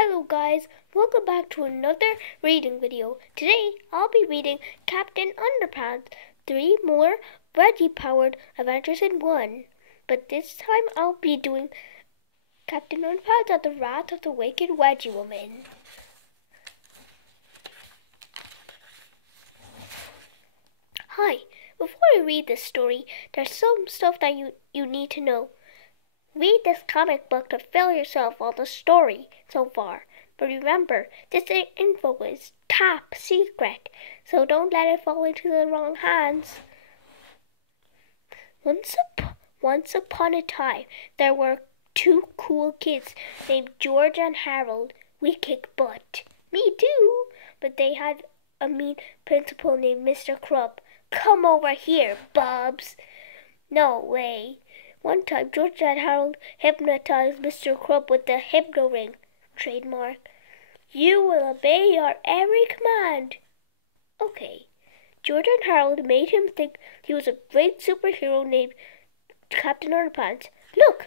Hello guys, welcome back to another reading video. Today I'll be reading Captain Underpants, 3 more Wedgie powered adventures in one. But this time I'll be doing Captain Underpants and the Wrath of the Wicked Wedgie Woman. Hi, before I read this story, there's some stuff that you need to know. Read this comic book to fill yourself on the story so far. But remember, this info is top secret, so don't let it fall into the wrong hands. Once upon a time, there were 2 cool kids named George and Harold. We kick butt. Me too. But they had a mean principal named Mr. Crump. Come over here, bubs. No way. One time, George and Harold hypnotized Mr. Crump with the hypno ring, trademark. You will obey your every command. Okay. George and Harold made him think he was a great superhero named Captain Underpants. Look,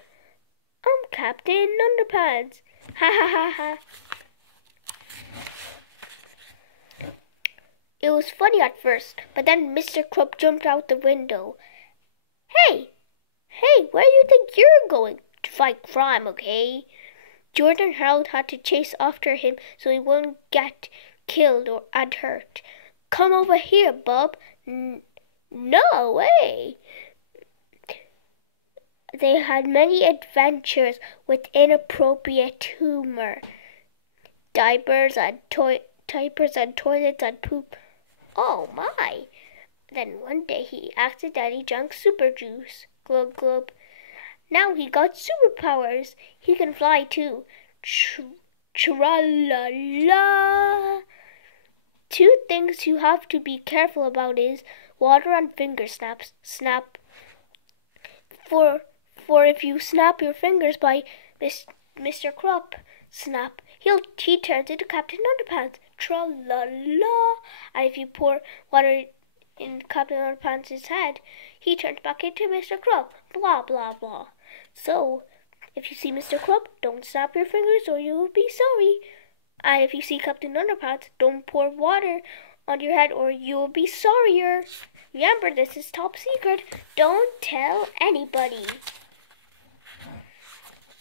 I'm Captain Underpants. Ha ha ha ha. It was funny at first, but then Mr. Crump jumped out the window. Hey, where do you think you're going? To fight crime, okay? George and Harold had to chase after him so he wouldn't get killed and hurt. Come over here, bub. No way. They had many adventures with inappropriate humor. Diapers and toilets and poop. Oh my. Then one day he accidentally drank super juice. Glug glug. Now he got superpowers. He can fly too. Tra-la-la. 2 things you have to be careful about is water and finger snaps. Snap. For if you snap your fingers by Mr. Crump, snap. He turns into Captain Underpants. Tra-la-la. And if you pour water in Captain Underpants' head, he turns back into Mr. Crump. Blah, blah, blah. So, if you see Mr. Crump, don't snap your fingers or you will be sorry. And if you see Captain Underpants, don't pour water on your head or you will be sorrier. Remember, this is top secret. Don't tell anybody.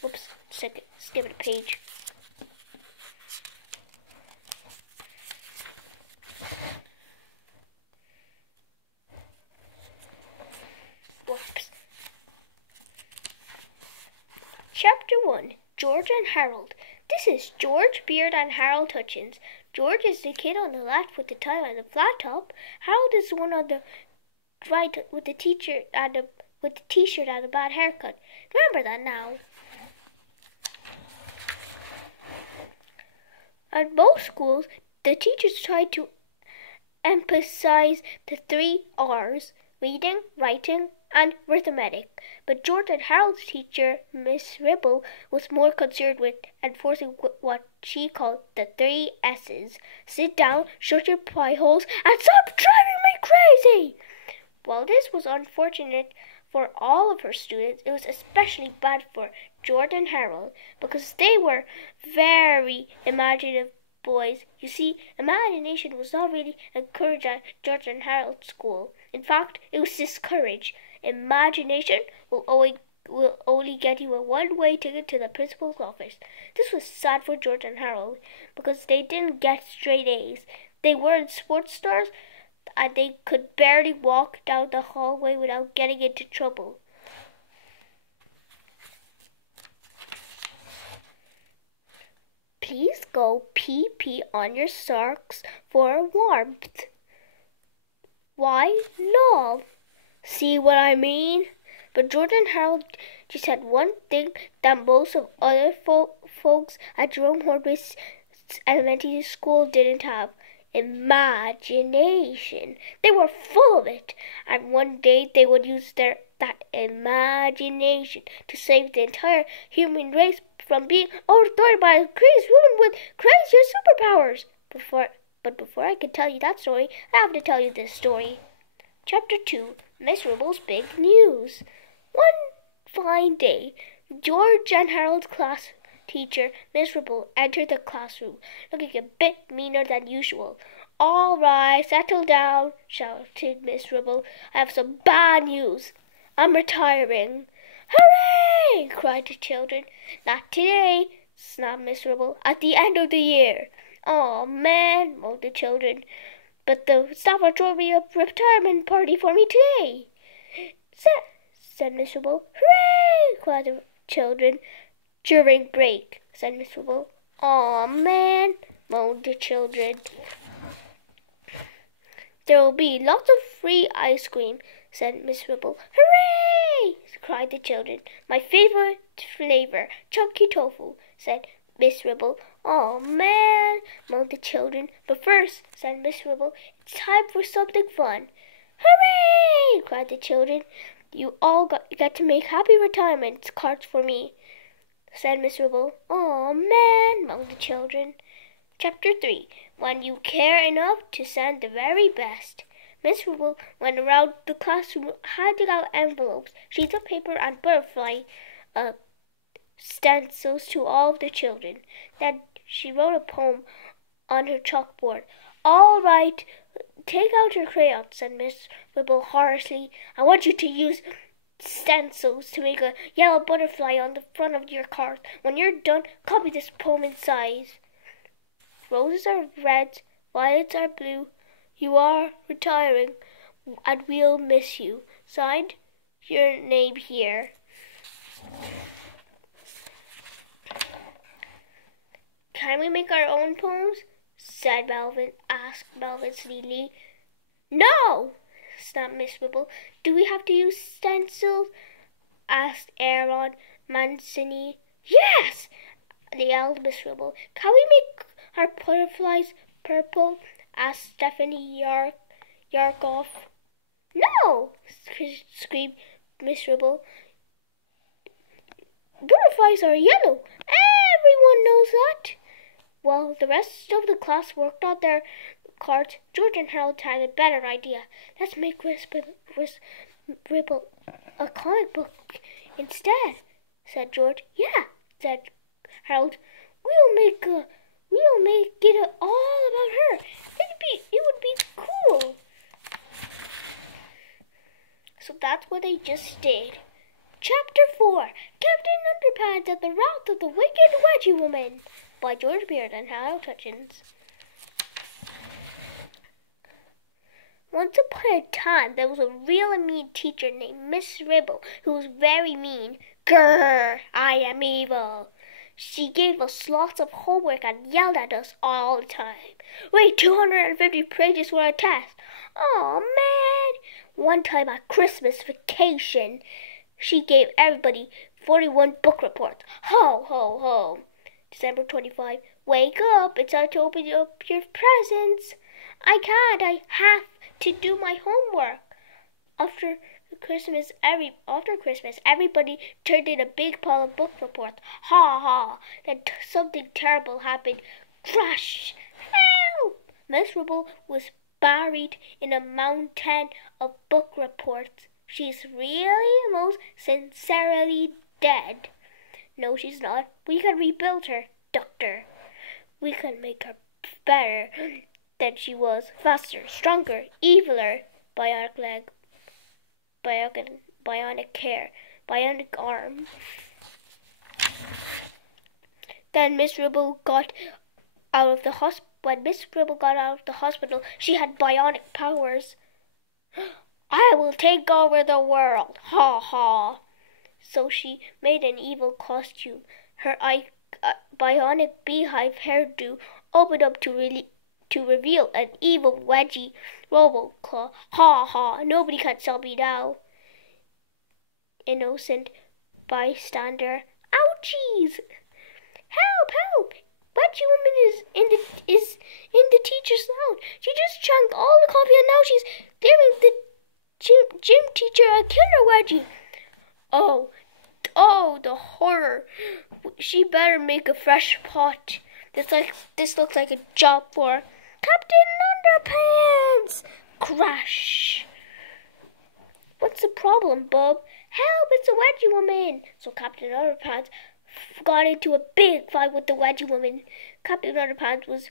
Whoops, skip it a page. Chapter 1, George and Harold. This is George Beard and Harold Hutchins. George is the kid on the left with the tie and the flat top. Harold is the one on the right with the t-shirt and a bad haircut. Remember that now. At most schools, the teachers try to emphasize the 3 R's: reading, writing, and arithmetic. But George and Harold's teacher, Miss Ribble, was more concerned with enforcing what she called the 3 S's. Sit down, shut your pie holes, and stop driving me crazy! While this was unfortunate for all of her students, it was especially bad for George and Harold because they were very imaginative boys. You see, imagination was not really encouraged at George and Harold's school. In fact, it was discouraged. Imagination will only get you a one-way ticket to the principal's office. This was sad for George and Harold because they didn't get straight A's. They weren't sports stars and they could barely walk down the hallway without getting into trouble. Please go pee-pee on your socks for warmth. Why, love? See what I mean? But George and Harold just had one thing that most of other folks at Jerome Hornby's elementary school didn't have: imagination. They were full of it, and one day they would use that imagination to save the entire human race from being overthrown by a crazy woman with crazier superpowers. But before I can tell you that story, I have to tell you this story. Chapter 2, Miss Ribble's Big News. One fine day, George and Harold's class teacher, Miserable, entered the classroom, looking a bit meaner than usual. "All right, settle down," shouted Miserable. "I have some bad news. I'm retiring." "Hooray!" cried the children. "Not today," snapped Miserable. "At the end of the year." "Aw, man," moaned the children. "But the staff are throwing me a retirement party for me today," said Miserable. "Hooray!" cried the children. "During break," said Miserable. "Aw, man," moaned the children. "There will be lots of free ice cream," said Miserable. "Hooray!" cried the children. "My favorite flavor, chunky tofu," said Miserable. "Aw, man," moaned the children. "But first," said Miserable, "it's time for something fun." "Hooray!" cried the children. "You all get to make happy retirement cards for me," said Miserable. "Aw, man," moaned the children. Chapter 3. When you care enough to send the very best. Miserable went around the classroom handing out envelopes, sheets of paper, and butterfly stencils to all of the children. Then she wrote a poem on her chalkboard. "All right, take out your crayons," said Miserable harshly. "I want you to use stencils to make a yellow butterfly on the front of your card. When you're done, copy this poem in size. Roses are red, violets are blue. You are retiring, and we'll miss you. Signed, your name here." "Can we make our own poems?" asked Melvin sleepily. "No!" snapped Miserable. "Do we have to use stencils?" asked Aaron Mancini. "Yes!" yelled Miserable. "Can we make our butterflies purple?" asked Stephanie Yarkoff. "No!" screamed Miserable. "Butterflies are yellow. Everyone knows that." While the rest of the class worked on their cards, George and Harold had a better idea. "Let's make Ripple a comic book instead," said George. "Yeah," said Harold. We'll make it all about her. It would be cool." So that's what they just did. Chapter 4. Captain Underpants and the Wrath of the Wicked Wedgie Woman by George Beard and Harold Hutchins. Once upon a time, there was a real mean teacher named Miss Ribble who was very mean. "Grrr, I am evil." She gave us lots of homework and yelled at us all the time. "Wait 250 pages for a test." "Oh, man." One time at Christmas vacation, she gave everybody 41 book reports. Ho, ho, ho. December 25. "Wake up, it's time to open up your presents." "I can't, I have to do my homework." After Christmas, everybody turned in a big pile of book reports. Ha ha! Then something terrible happened. Crash! Help! Miserable was buried in a mountain of book reports. She's really most sincerely dead. No, she's not. We can rebuild her, Doctor. We can make her better than she was. Faster, stronger, eviler. Bionic leg. Bionic hair, bionic arm. Then Miss Ribble got out of the hospital. When Miss Ribble got out of the hospital, she had bionic powers. "I will take over the world, ha ha!" So she made an evil costume. Her bionic beehive hairdo opened up to reveal an evil wedgie Roboclaw. Ha ha! Nobody can stop me now. Innocent bystander. "Ouchies! Help! Help! Wedgie Woman is in the teacher's lounge. She just drank all the coffee and now she's giving the gym teacher a killer wedgie." Oh, the horror! She better make a fresh pot. This looks like a job for Captain Underpants. Crash! "What's the problem, Bub?" "Help! It's a Wedgie Woman." So Captain Underpants got into a big fight with the Wedgie Woman. Captain Underpants was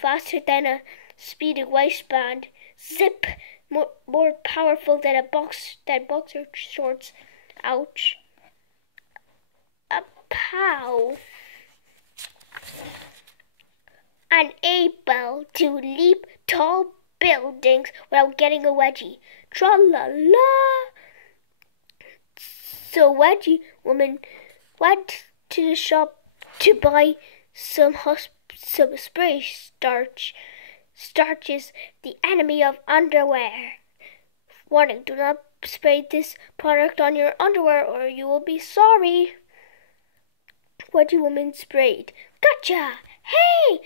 faster than a speeding waistband. Zip! More powerful than boxer shorts. Ouch. A pow. And able to leap tall buildings without getting a wedgie. Tra-la-la. So Wedgie Woman went to the shop to buy some spray starch. Starch is the enemy of underwear. Warning, do not spray this product on your underwear or you will be sorry. Wedgie Woman sprayed. Gotcha! Hey!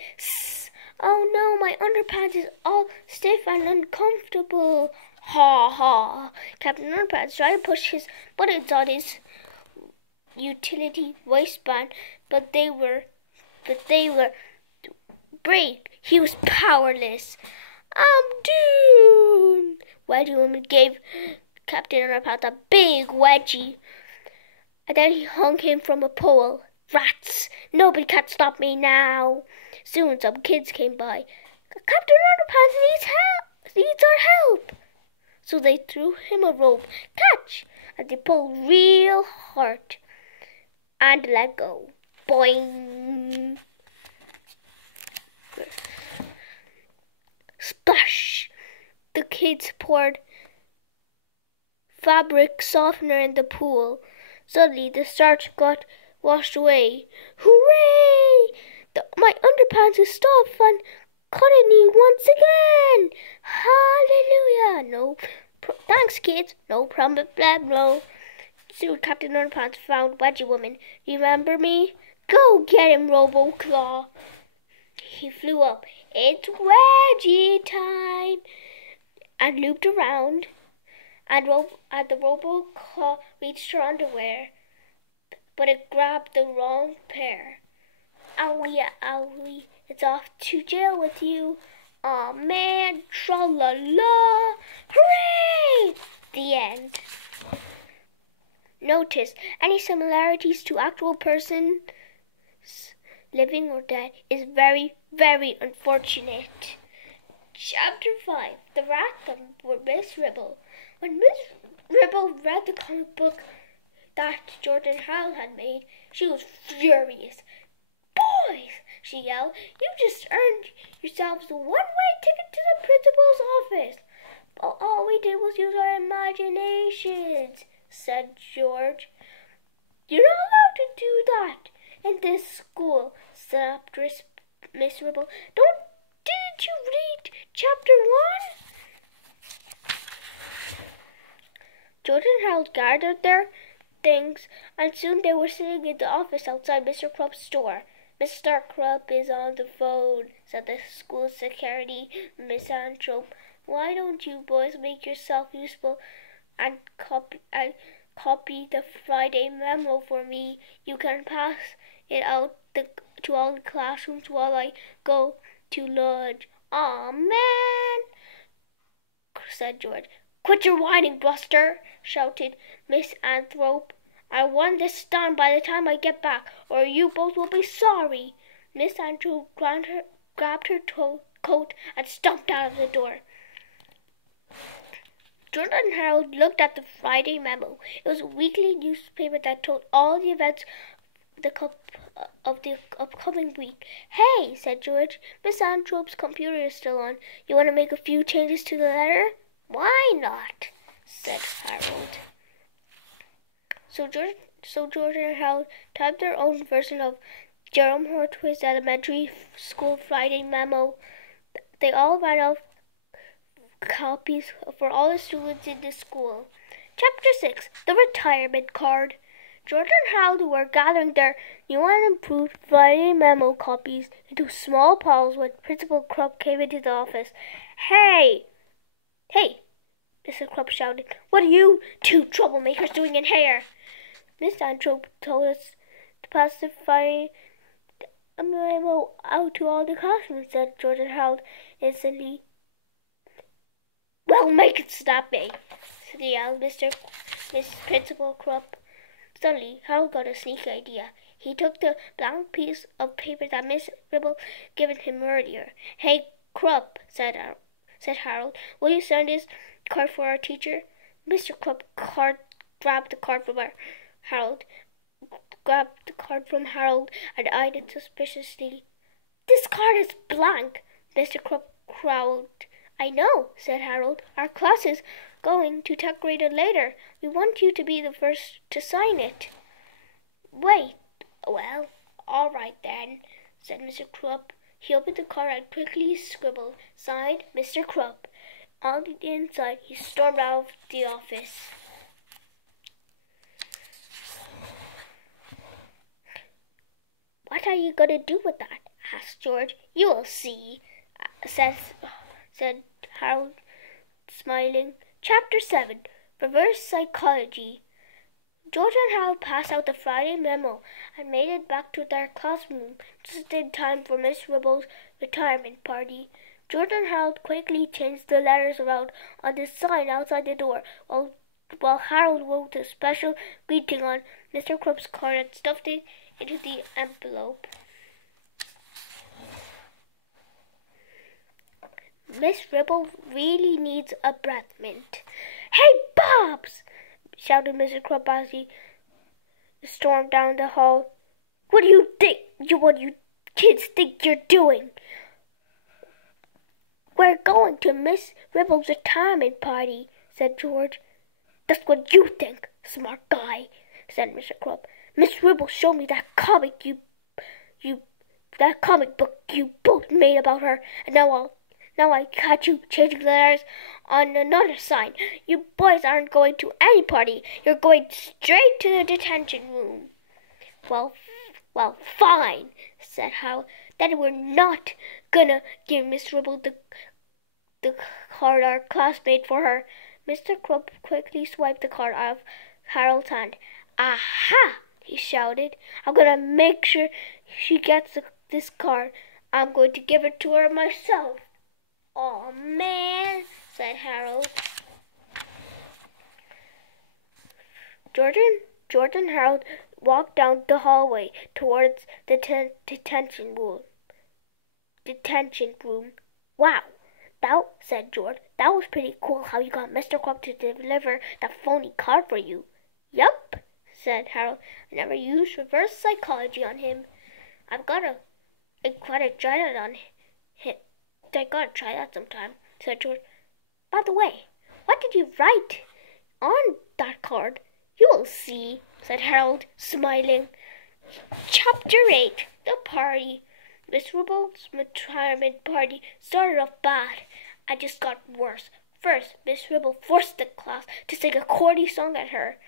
Oh no, my underpants is all stiff and uncomfortable. Ha ha. Captain Underpants tried to push his buttons on his utility waistband, but they were break. He was powerless. I'm doomed. Wedgie Woman gave Captain Underpants a big wedgie, and then he hung him from a pole. Rats! Nobody can stop me now. Soon some kids came by. Captain Underpants needs our help. So they threw him a rope. Catch! And they pulled real hard and let go. Boing! Splash! The kids poured fabric softener in the pool. Suddenly the starch got washed away. Hooray! My underpants is stuffed and cotton once again. Hallelujah! No, thanks, kids. No problem, blah, blah. Soon Captain Underpants found Wedgie Woman. Remember me? Go get him, Robo-Claw. He flew up. It's wedgie time! And looped around. And the Robo-Claw reached her underwear. But it grabbed the wrong pair. Owie, owie, it's off to jail with you. Aw man, tra-la-la, hooray! The end. Notice any similarities to actual persons, living or dead, is very, very unfortunate. Chapter 5. The Wrath of Miss Ribble. When Miss Ribble read the comic book that Jordan Howell had made, she was furious. Boys, she yelled, you just earned yourselves a one-way ticket to the principal's office. But all we did was use our imaginations, said George. You're not allowed to do that in this school, snapped Miss Ribble. Didn't you read chapter 1? Jordan and Harold gathered their things, and soon they were sitting in the office outside Mr. Krupp's store. Mr. Krupp is on the phone, said the school secretary, Miss Anthrope. Why don't you boys make yourself useful and copy the Friday memo for me? You can pass it out to all the classrooms while I go to lunch. Aw, man, said George. Quit your whining, Buster, shouted Miss Anthrope. I want this done by the time I get back, or you both will be sorry. Miss Anthrope grabbed her coat and stomped out of the door. Jordan and Harold looked at the Friday memo. It was a weekly newspaper that told all the events of the upcoming week. Hey, said George, Miss Anthrope's computer is still on. You want to make a few changes to the letter? Why not? Said Harold. So George and Harold typed their own version of Jerome Hortway's elementary school Friday memo. They all ran out copies for all the students in the school. Chapter 6. The Retirement Card. George and Harold were gathering their new and improved Friday memo copies into small piles when Principal Krupp came into the office. Hey! Mr. Krupp shouted. What are you two troublemakers doing in here? Miss Anthrope told us to pass the Friday memo out to all the classrooms, said George and Harold instantly. Well, make it snappy, yelled Miss Principal Krupp. Suddenly, Harold got a sneaky idea. He took the blank piece of paper that Miss Ribble given him earlier. "Hey, Krupp," said Harold, "will you send this card for our teacher?" Mr. Krupp grabbed the card from Harold and eyed it suspiciously. "This card is blank," Mr. Krupp growled. "I know," said Harold. "Our class is going to decorate it later. We want you to be the first to sign it." "Wait. Well, all right then," said Mr. Krupp. He opened the card and quickly scribbled, "Signed, Mr. Krupp." On the inside, he stormed out of the office. "What are you going to do with that?" asked George. "You will see," said Harold, smiling. Chapter 7. Reverse Psychology. George and Harold passed out the Friday memo and made it back to their classroom just in time for Miss Ribble's retirement party. George and Harold quickly changed the letters around on the sign outside the door, while Harold wrote a special greeting on Mr. Krupp's card and stuffed it into the envelope. "Miss Ribble really needs a breath mint." "Hey, Bobs!" shouted Mr. Krupp as he stormed down the hall. What do you kids think you're doing?" "We're going to Miss Ribble's retirement party," said George. "That's what you think, smart guy," said Mr. Krupp. "Miss Ribble showed me that comic book you both made about her, and now I catch you changing letters on another sign. You boys aren't going to any party. You're going straight to the detention room." Well, fine," said Hal. "Then we're not gonna give Miss Ribble the card our class made for her." Mr. Krupp quickly swiped the card out of Harold's hand. "Aha!" he shouted. "I'm gonna make sure she gets this card. I'm going to give it to her myself." "Aw, man," said Harold. George and Harold walked down the hallway towards the detention room. "Wow," said George. "That was pretty cool how you got Mr. Krupp to deliver that phony card for you." "Yup," said Harold. "I never used reverse psychology on him. I gotta try that on him. I gotta try that sometime," said George. "By the way, what did you write on that card?" "You will see," said Harold, smiling. Chapter 8. The Party. Miss Ribble's retirement party started off bad and just got worse. First, Miss Ribble forced the class to sing a corny song at her.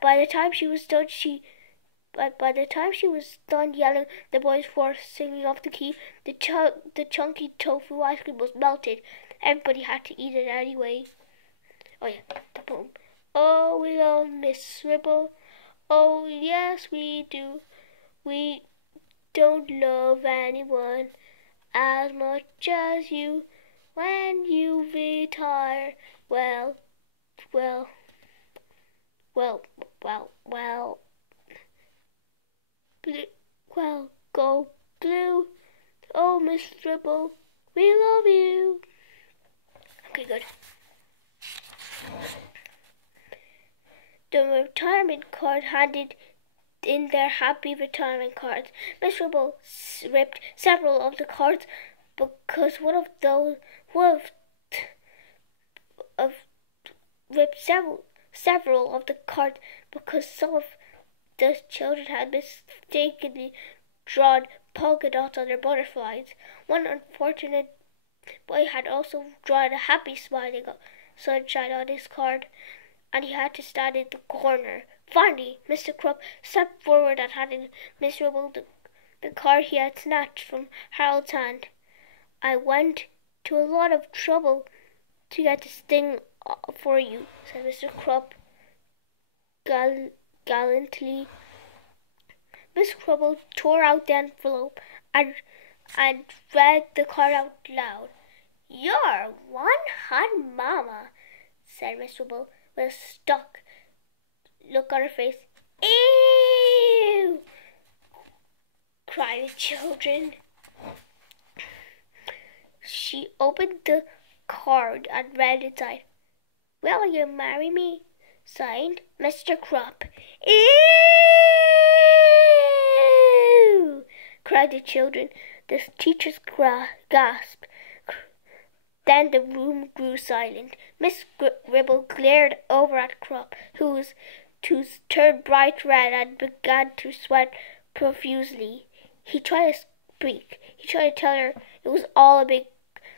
By the time she was done yelling the boys for singing off the key, the chunky tofu ice cream was melted. Everybody had to eat it anyway. Oh yeah, the poem. "Oh, we love Miss Ribble. Oh, yes, we do. We don't love anyone as much as you. When you retire, well, go blue. Oh, Miss Ribble, we love you." Okay, good. The retirement card handed in their happy retirement cards. Miss Ribble ripped several of the cards because several of the cards because some of the children had mistakenly drawn polka dots on their butterflies. One unfortunate boy had also drawn a happy smiling sunshine on his card, and he had to stand in the corner. Finally, Mr. Krupp stepped forward and handed Miss Ribble the card he had snatched from Harold's hand. "I went to a lot of trouble to get this thing for you," said Mr. Krupp gallantly. Miss Ribble tore out the envelope and read the card out loud. "You're one hot mama," said Miss Ribble with a look on her face. Ew! Cried the children. She opened the card and read inside. Will you marry me? Signed, Mr. Crop. Ew! Cried the children. The teachers gasped. Then the room grew silent. Miss Gribble glared over at Crop, whose turned bright red and began to sweat profusely. He tried to speak. He tried to tell her it was all a big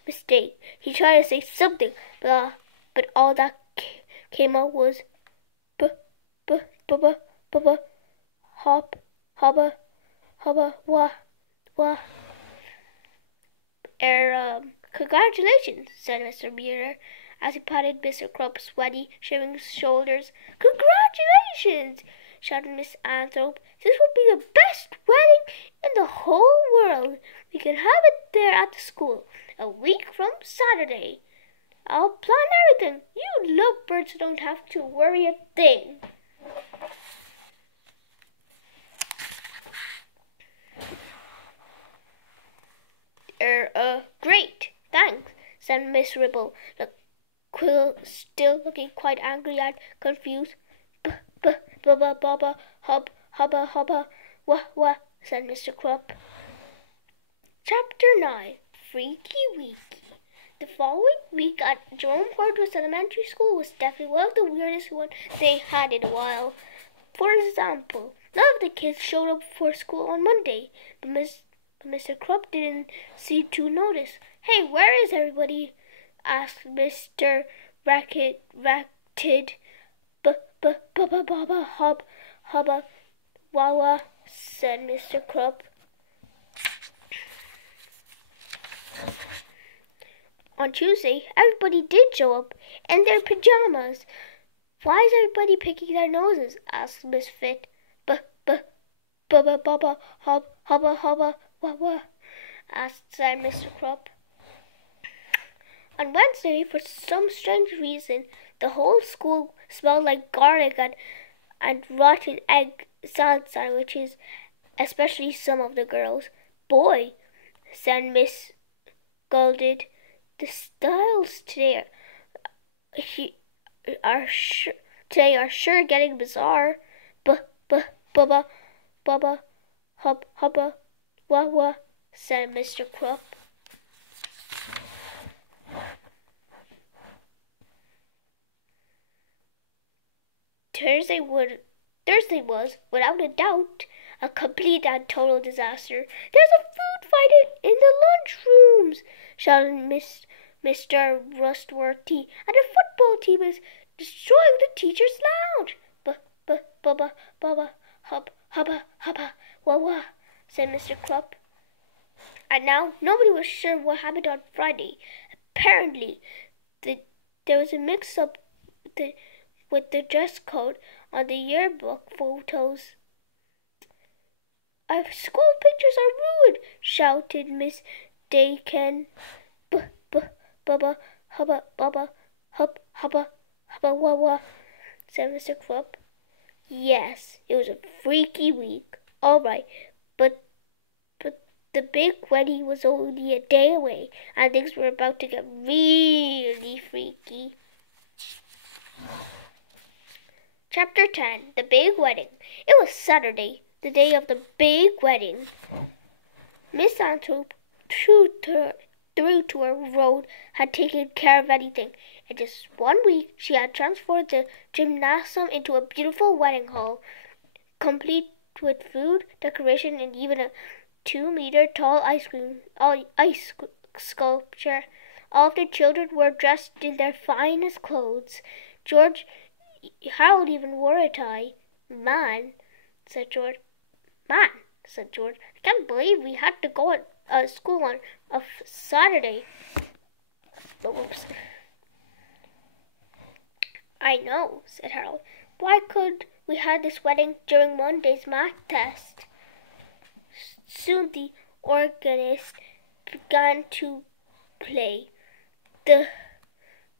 mistake. He tried to say something, but all that came out was hop, hubba, hubba, wah, wah. Congratulations, said Mr. Muir, as he patted Mr. Crop's sweaty, shivering shoulders. Congratulations, shouted Miss Anthrope. This will be the best wedding in the whole world. We can have it there at the school, a week from Saturday. I'll plan everything. You lovebirds don't have to worry a thing. Great, thanks, said Miss Ribble, Quill still looking quite angry and confused. Bubba, hubba, hubba, wah, said Mr. Crop. Chapter 9, Freaky Weeky. The following week at Jerome Hardwood's elementary school was definitely one of the weirdest ones they had in a while. For example, none of the kids showed up for school on Monday, but Mr. Crop didn't seem to notice. Hey, where is everybody? Asked Mr. Ratted. Bubba, hubba, wawa, said Mr. Crop. On Tuesday, everybody did show up in their pajamas. Why is everybody picking their noses? Asked Miss Fit. Bubba, hubba, wawa, said Mr. Crop. On Wednesday, for some strange reason, the whole school smelled like garlic and rotten egg salad sandwiches, especially some of the girls. Boy, said Miss Golded, the styles today are sure getting bizarre. Bubba, hubba, wah, said Mr. Crop. Thursday was, without a doubt, a complete and total disaster. There's a food fight in the lunchrooms, shouted Mr. Rustworthy, and the football team is destroying the teacher's lounge. Bubba, hubba, wah, said Mr. Crop. And now nobody was sure what happened on Friday. Apparently, there was a mix-up with the dress code on the yearbook photos. Our school pictures are ruined, shouted Miss Dakin. Bubba, hubba, wah, said Mr. Crop. Yes, it was a freaky week. All right, but the big wedding was only a day away, and things were about to get really freaky. Chapter 10, The Big Wedding. It was Saturday, the day of the big wedding. Miss Anthrope, through to her road, had taken care of everything. In just 1 week, she had transformed the gymnasium into a beautiful wedding hall, complete with food, decoration, and even a 2-meter-tall ice sculpture. All of the children were dressed in their finest clothes. Harold even wore a tie. Man, said George. I can't believe we had to go to school on a Saturday. Oops. I know, said Harold. Why could we have this wedding during Monday's math test? Soon the organist began to play. The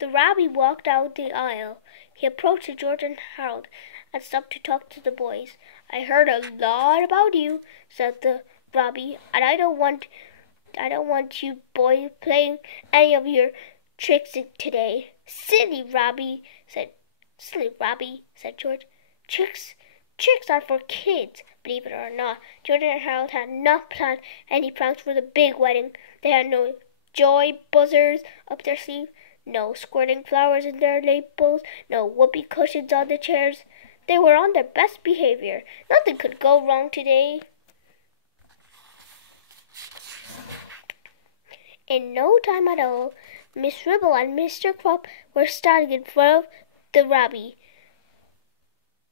rabbi walked out the aisle. He approached George and Harold and stopped to talk to the boys. "I heard a lot about you," said the Robbie, "and I don't want you boys playing any of your tricks today." Silly Robbie," said George. Tricks are for kids." Believe it or not, Jordan and Harold had not planned any pranks for the big wedding. They had no joy buzzers up their sleeve, no squirting flowers in their labels, no whoopee cushions on the chairs. They were on their best behavior. Nothing could go wrong today. In no time at all, Miss Ribble and Mr. Crop were standing in front of the Robbie,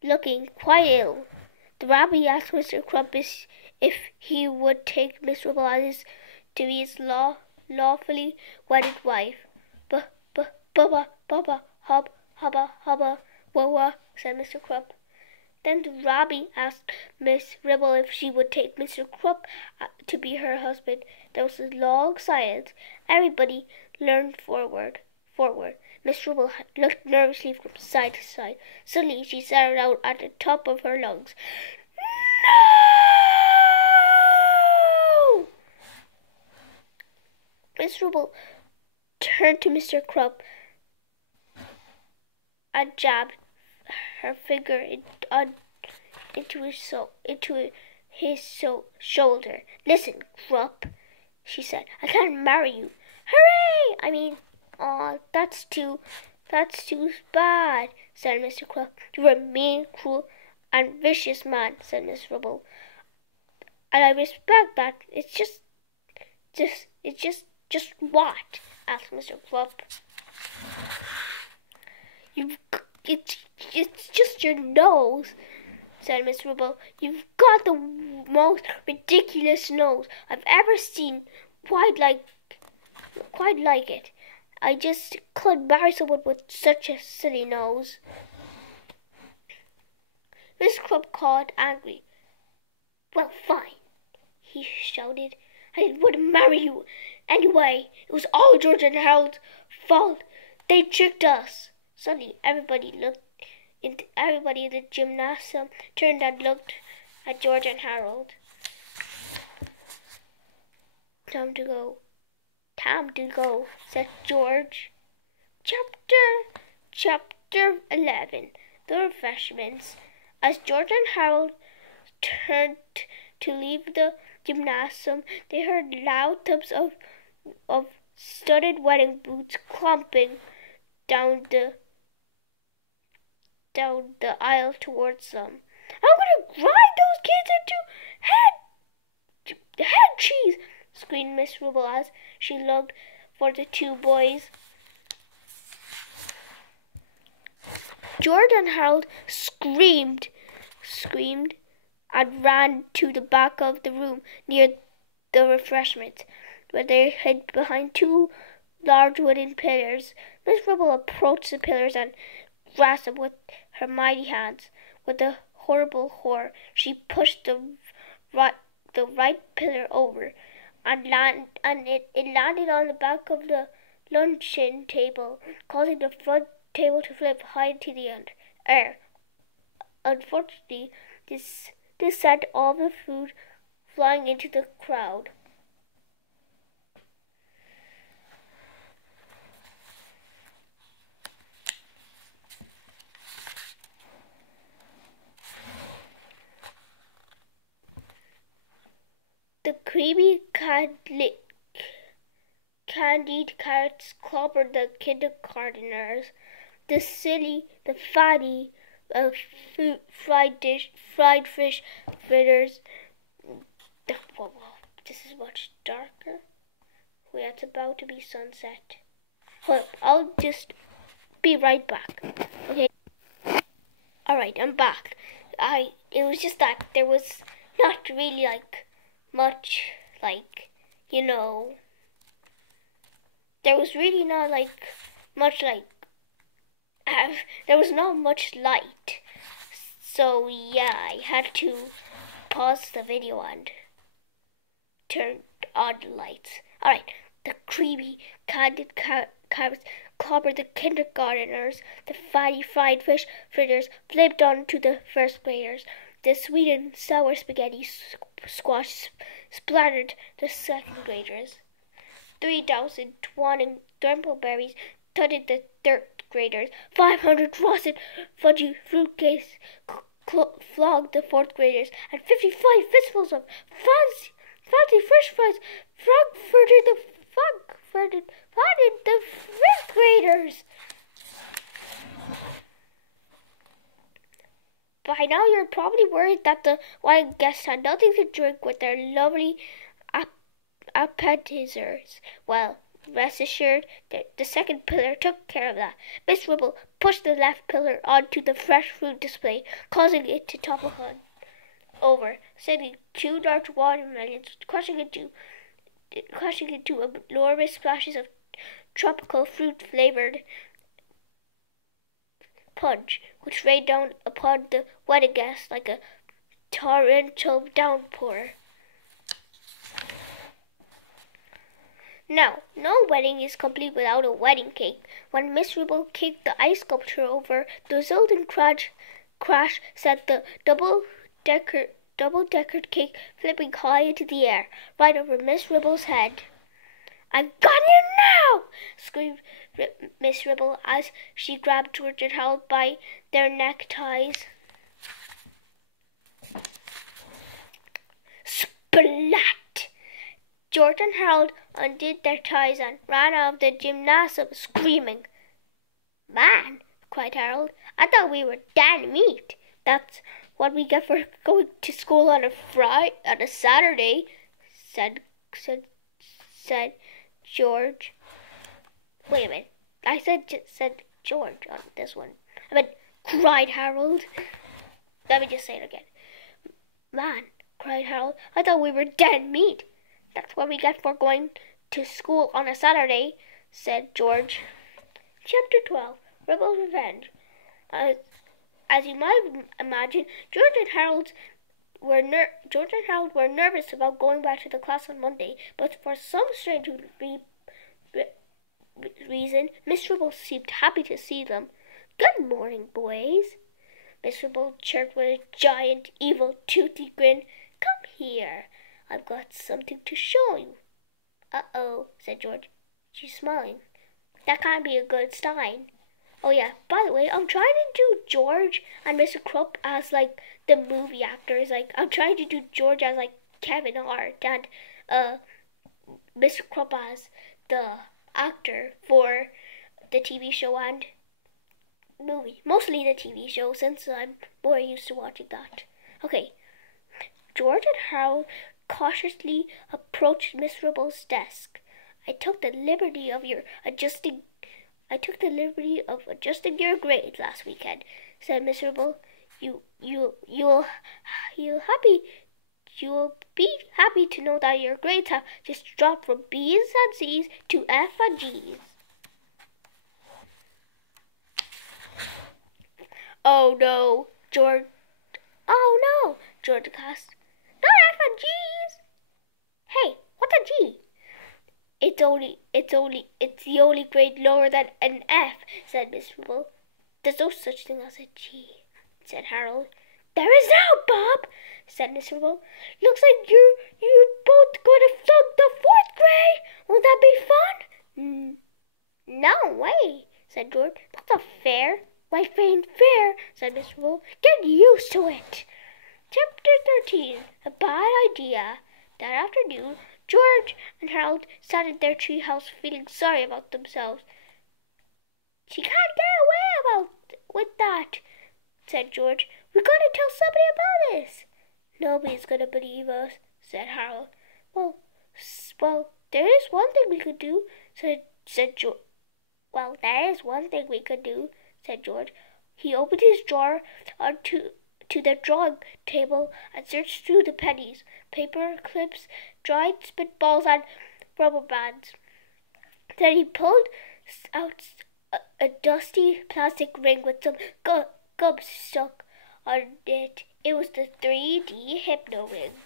looking quite ill. The Robbie asked Mr. Crop if he would take Miss Ribble to be his lawfully wedded wife. Bubba, hubba, wah, said Mr. Crop. Then the Robbie asked Miss Ribble if she would take Mr. Crop to be her husband. There was a long silence. Everybody leaned forward. Miss Ribble looked nervously from side to side. Suddenly she shouted out at the top of her lungs, "No!" Miss Ribble turned to Mr. Crop and jabbed her finger into his shoulder. "Listen, Crop," she said, "I can't marry you." "Hooray! I mean, that's too bad," said Mr. Crop. "You're a mean, cruel, and vicious man," said Miss Ribble, "and I respect that. It's just what?" asked Mr. Crop. It's just your nose," said Miss Ribble. "You've got the most ridiculous nose I've ever seen. Quite like it. I just couldn't marry someone with such a silly nose." Miss Crop called angry. "Well, fine," he shouted. "I wouldn't marry you anyway. It was all George and Harold's fault. They tricked us." Suddenly, everybody in the gymnasium turned and looked at George and Harold. Time to go, said George. Chapter 11. The Refreshments. As George and Harold turned to leave the gymnasium, they heard loud thumps of studded wedding boots clumping down the aisle towards them. "I'm going to grind those kids into head cheese," screamed Miss Ribble as she looked for the two boys. George and Harold screamed and ran to the back of the room near the refreshments, where they hid behind two large wooden pillars. Miss Ribble approached the pillars and grasped them with her mighty hands. With a horrible horror, she pushed the right pillar over, and it landed on the back of the luncheon table, causing the front table to flip high into the air. Unfortunately, this sent all the food flying into the crowd. The creamy candied carrots clobbered the kindergarteners. The fatty fried fish fritters. Whoa, this is much darker. Wait, it's about to be sunset. Hold up, I'll just be right back. Okay. Alright, I'm back. It was just that there was not really much, there was really not much there was not much light. So yeah, I had to pause the video and turn on the lights. Alright, the creamy candied carrots clobbered the kindergarteners. The fatty fried fish fritters flipped onto the first graders. The sweet and sour spaghetti squash splattered the second graders. 3,000 twanning thimbleberries tutted the third graders. 500 frosted fudgy fruitcakes flogged the fourth graders, and 55 fistfuls of fancy fresh fries frankfurted the fifth graders. By now you're probably worried that the white guests had nothing to drink with their lovely appetizers. Well, rest assured, the second pillar took care of that. Miss Ribble pushed the left pillar onto the fresh fruit display, causing it to topple over, sending 2 large watermelons crashing into enormous splashes of tropical fruit-flavored punch, which rained down upon the wedding guests like a torrential downpour. Now, no wedding is complete without a wedding cake. When Miss Ribble kicked the ice sculpture over, the resulting crash sent the double-decker cake flipping high into the air, right over Miss Ribble's head. "I've got you now!" screamed Miss Ribble as she grabbed George and Harold by their neckties. Splat! George and Harold undid their ties and ran out of the gymnasium screaming. "Man," cried Harold, "I thought we were dead meat. That's what we get for going to school on a Saturday," said George. Wait a minute. I said George on this one. I meant, cried Harold. Let me just say it again. "Man," cried Harold, "I thought we were dead meat. That's what we get for going to school on a Saturday," said George. Chapter 12. Ribble's Revenge. As you might imagine, George and Harold were nervous about going back to the class on Monday, but for some strange reason, Miss Ribble seemed happy to see them. "Good morning, boys," Miss Ribble chirped with a giant, evil, toothy grin. "Come here. I've got something to show you." "Uh-oh," said George. "She's smiling. That can't be a good sign." "Oh yeah, by the way, I'm trying to do George and Mr. Krupp as like the movie actors. Like I'm trying to do George as like Kevin Hart and Mr. Krupp as the actor for the TV show and movie. Mostly the TV show since I'm more used to watching that. Okay. George and Harold cautiously approached Miss Ribble's desk. I took the liberty of adjusting your grades last weekend," said Miss Ribble. You'll be happy to know that your grades have just dropped from B's and C's to F and G's." "Oh no," George gasped. "Not F and G's." "Hey, what's a G?" It's the only grade lower than an F," said Miss Ribble. "There's no such thing as a G," said Harold. "There is now, Bob," said Miss Ribble. "Looks like you're both going to flunk the 4th grade. Won't that be fun?" "No way," said George. "That's not fair." "Life ain't fair," said Miss Ribble. "Get used to it." Chapter 13. A Bad Idea. That afternoon, George and Harold sat in their treehouse feeling sorry about themselves. "She can't get away with that," said George. "We're going to tell somebody about this." "Nobody's going to believe us," said Harold. Well, there is one thing we could do," said George. "Well, there is one thing we could do," said George. He opened his drawer onto the drawing table and searched through the pennies, paper clips, dried spitballs, and rubber bands. Then he pulled out a dusty plastic ring with some gum stuck on it. It was the 3D hypno ring.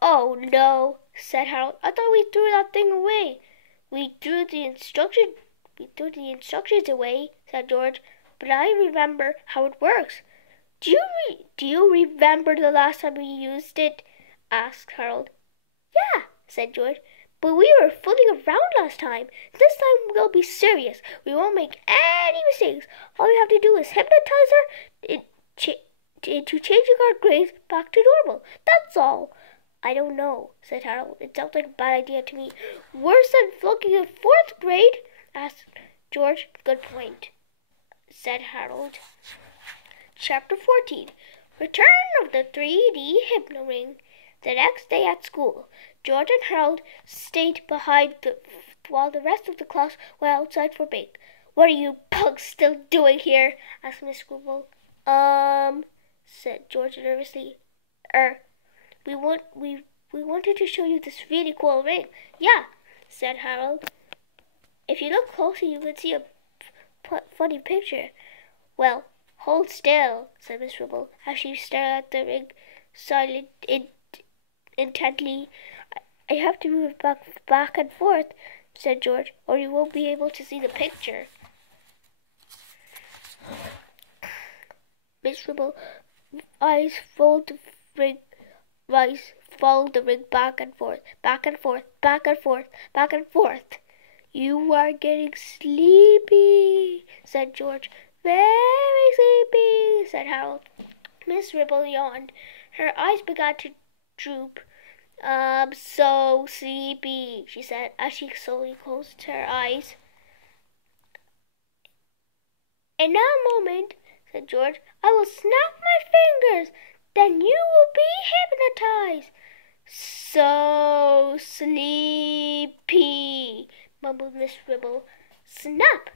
"Oh no," said Harold. "I thought we threw that thing away." We threw the instructions away, said George, but I remember how it works. Do you remember the last time we used it? Asked Harold. Yeah, said George, but we were fooling around last time. This time we'll be serious. We won't make any mistakes. All we have to do is hypnotize her into changing our grades back to normal. That's all. I don't know, said Harold. It sounds like a bad idea to me. Worse than flunking in 4th grade? Asked George. Good point, said Harold. Chapter 14. Return of the 3D Hypno Ring. The next day at school, George and Harold stayed behind while the rest of the class went outside for break. What are you punks still doing here? Asked Miss Scribble. Said George nervously. We wanted to show you this really cool ring. Yeah, said Harold. If you look closely, you can see a funny picture. Well, hold still, said Miss Ribble, as she stared at the ring intently. I have to move it back and forth, said George, or you won't be able to see the picture. Miss Ribble's eyes followed the ring back and forth, back and forth, back and forth, back and forth. You are getting sleepy, said George. Very sleepy, said Harold. Miss Ribble yawned. Her eyes began to droop. I'm so sleepy, she said, as she slowly closed her eyes. In a moment, said George, I will snap my fingers. Then you will be hypnotized. So sleepy, mumbled Miss Ribble. Snap!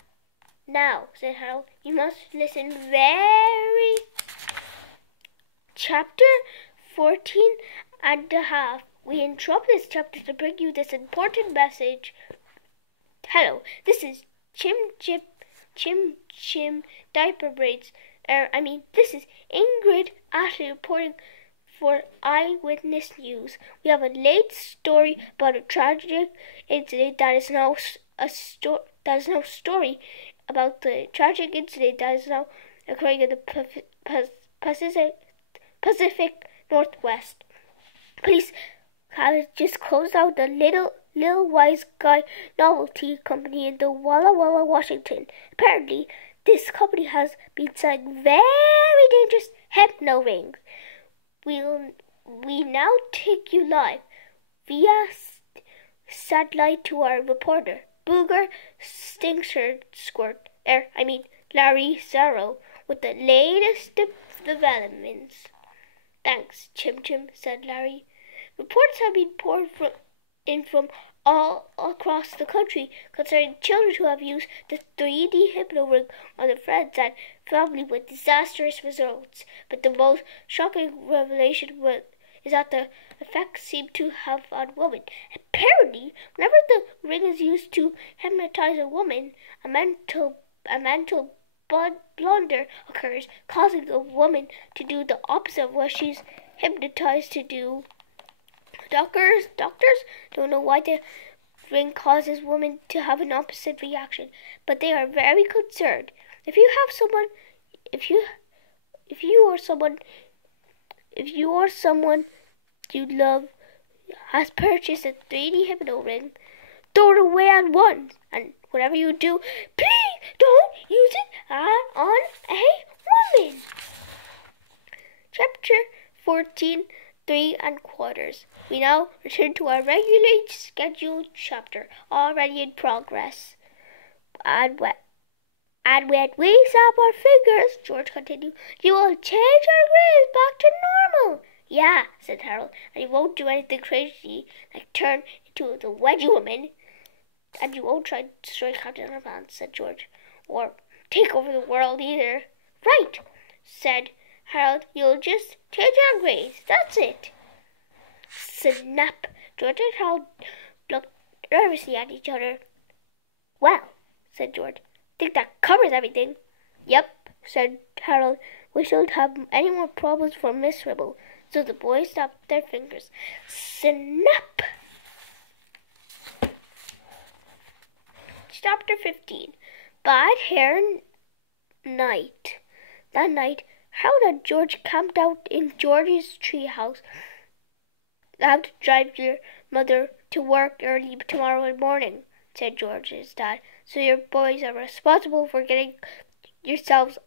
Now, said Harold, you must listen very... Chapter 14.5. We interrupt this chapter to bring you this important message. Hello, this is Chim Diaper Braids. This is Ingrid Ashley reporting for Eyewitness News. We have a late story about a tragic incident that is now story about the tragic incident that is now occurring in the Pacific Northwest. Police have just closed out the Little Wise Guy Novelty Company in the Walla Walla, Washington. Apparently, this company has been selling very dangerous hypno rings. We now take you live via satellite to our reporter, Booger Larry Zarrow, with the latest developments. Thanks, Chim, said Larry. Reports have been poured in from all across the country concerning children who have used the 3D hypno ring on their friends and family with disastrous results. But the most shocking revelation is that the effects seem to have on women. Apparently, whenever the ring is used to hypnotize a woman, a mental blunder occurs, causing the woman to do the opposite of what she's hypnotized to do. Doctors don't know why the ring causes women to have an opposite reaction, but they are very concerned. If you or someone you love has purchased a 3D hypno ring, throw it away at once. And whatever you do, please don't use it on a woman. Chapter 14. 3.25. We now return to our regularly scheduled chapter, already in progress. And when we snap our fingers, George continued, you will change our grades back to normal. Yeah, said Harold, and you won't do anything crazy like turn into the Wedgie Woman. And you won't try to destroy Captain Underpants, said George, or take over the world either. Right, said Harold, you'll just change our grades. That's it. Snap. George and Harold looked nervously at each other. Well, said George, think that covers everything. Yep, said Harold. We shouldn't have any more problems for Miss Ribble. So the boys snapped their fingers. Snap. Chapter 15. Bad Hair Night. That night, Harold and George camped out in George's treehouse. "I have to drive your mother to work early tomorrow morning," said George's dad, "so your boys are responsible for getting yourselves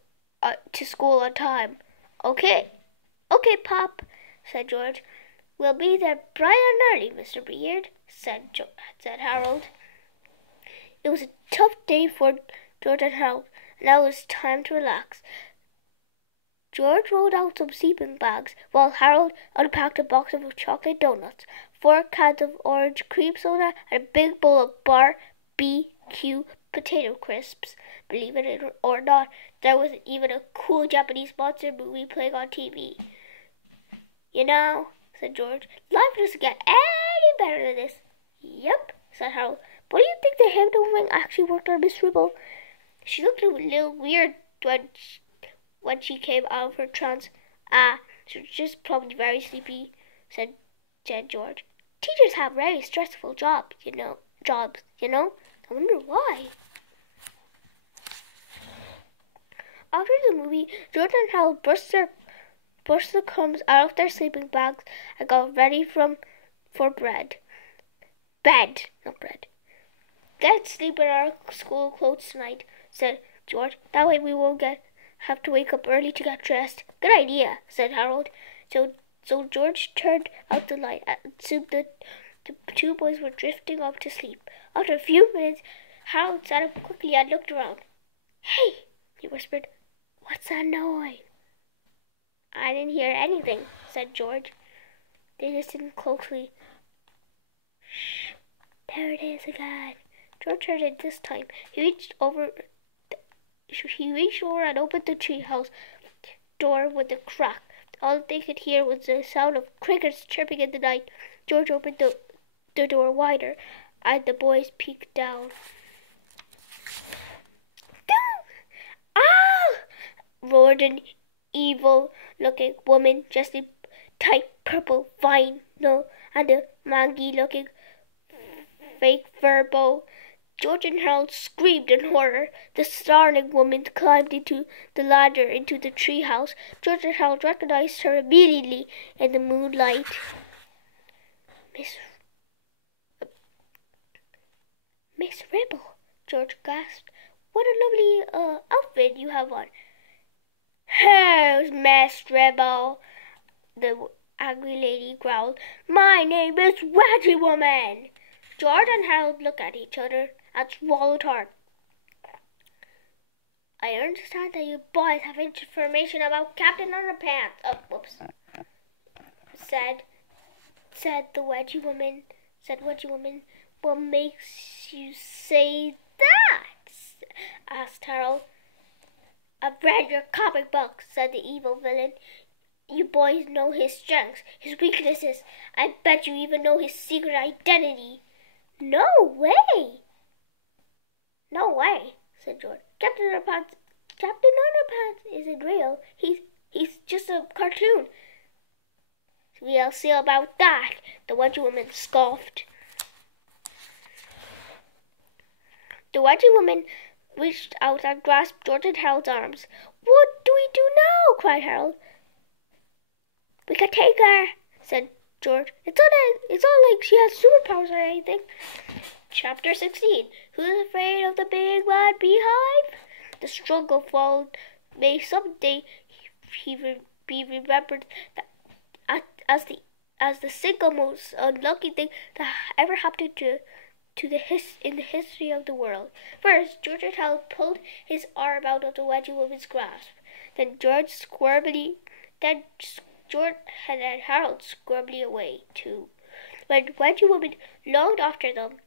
to school on time." "Okay, Pop," said George. "We'll be there bright and early, Mr. Beard," said Harold. It was a tough day for George and Harold, and now it was time to relax. George rolled out some sleeping bags, while Harold unpacked a box of chocolate donuts, 4 cans of orange cream soda, and a big bowl of barbecue potato crisps. Believe it or not, there was even a cool Japanese monster movie playing on TV. "You know," said George, "life doesn't get any better than this." "Yep," said Harold. "But do you think the hypno ring actually worked on Miss Ribble? She looked a little weird when she came out of her trance." She was just probably very sleepy," said George. "Teachers have very stressful jobs, you know. I wonder why." After the movie, George and Harold brushed the crumbs out of their sleeping bags and got ready for bed, not bread. "Let's sleep in our school clothes tonight," said George. "That way we won't have to wake up early to get dressed." "Good idea," said Harold. So George turned out the light, and soon the 2 boys were drifting off to sleep. After a few minutes, Harold sat up quickly and looked around. "Hey," he whispered. "What's that noise?" "I didn't hear anything," said George. They listened closely. "Shh, there it is again." George heard it this time. He reached over and opened the treehouse door with a crack. All they could hear was the sound of crickets chirping in the night. George opened the door wider, and the boys peeked down. "Ah!" roared an evil-looking woman dressed in tight purple vinyl and a mangy-looking fake fur bow. George and Harold screamed in horror. The snarling woman climbed into the ladder into the treehouse. George and Harold recognized her immediately in the moonlight. Miss Ribble," George gasped. "What a lovely outfit you have on." "Who's Miss Ribble?" the angry lady growled. "My name is Wedgie Woman." George and Harold looked at each other and swallowed hard. "I understand that you boys have information about Captain Underpants," said Wedgie Woman. "What makes you say that?" asked Harold. "I've read your comic books," said the evil villain. "You boys know his strengths, his weaknesses. I bet you even know his secret identity." "No way!" said George. Captain Underpants isn't real. He's just a cartoon." "We'll see about that," the Wedgie Woman scoffed. The Wedgie Woman reached out and grasped George and Harold's arms. "What do we do now?" cried Harold. "We can take her," said George. It's not like she has superpowers or anything." Chapter 16. Who's afraid of the big bad beehive? The struggle followed. May someday he be remembered as the single most unlucky thing that ever happened in the history of the world. First, George and Harold pulled his arm out of the Wedgie Woman's grasp. Then George and Harold squirmily away too. When the Wedgie Woman lunged after them,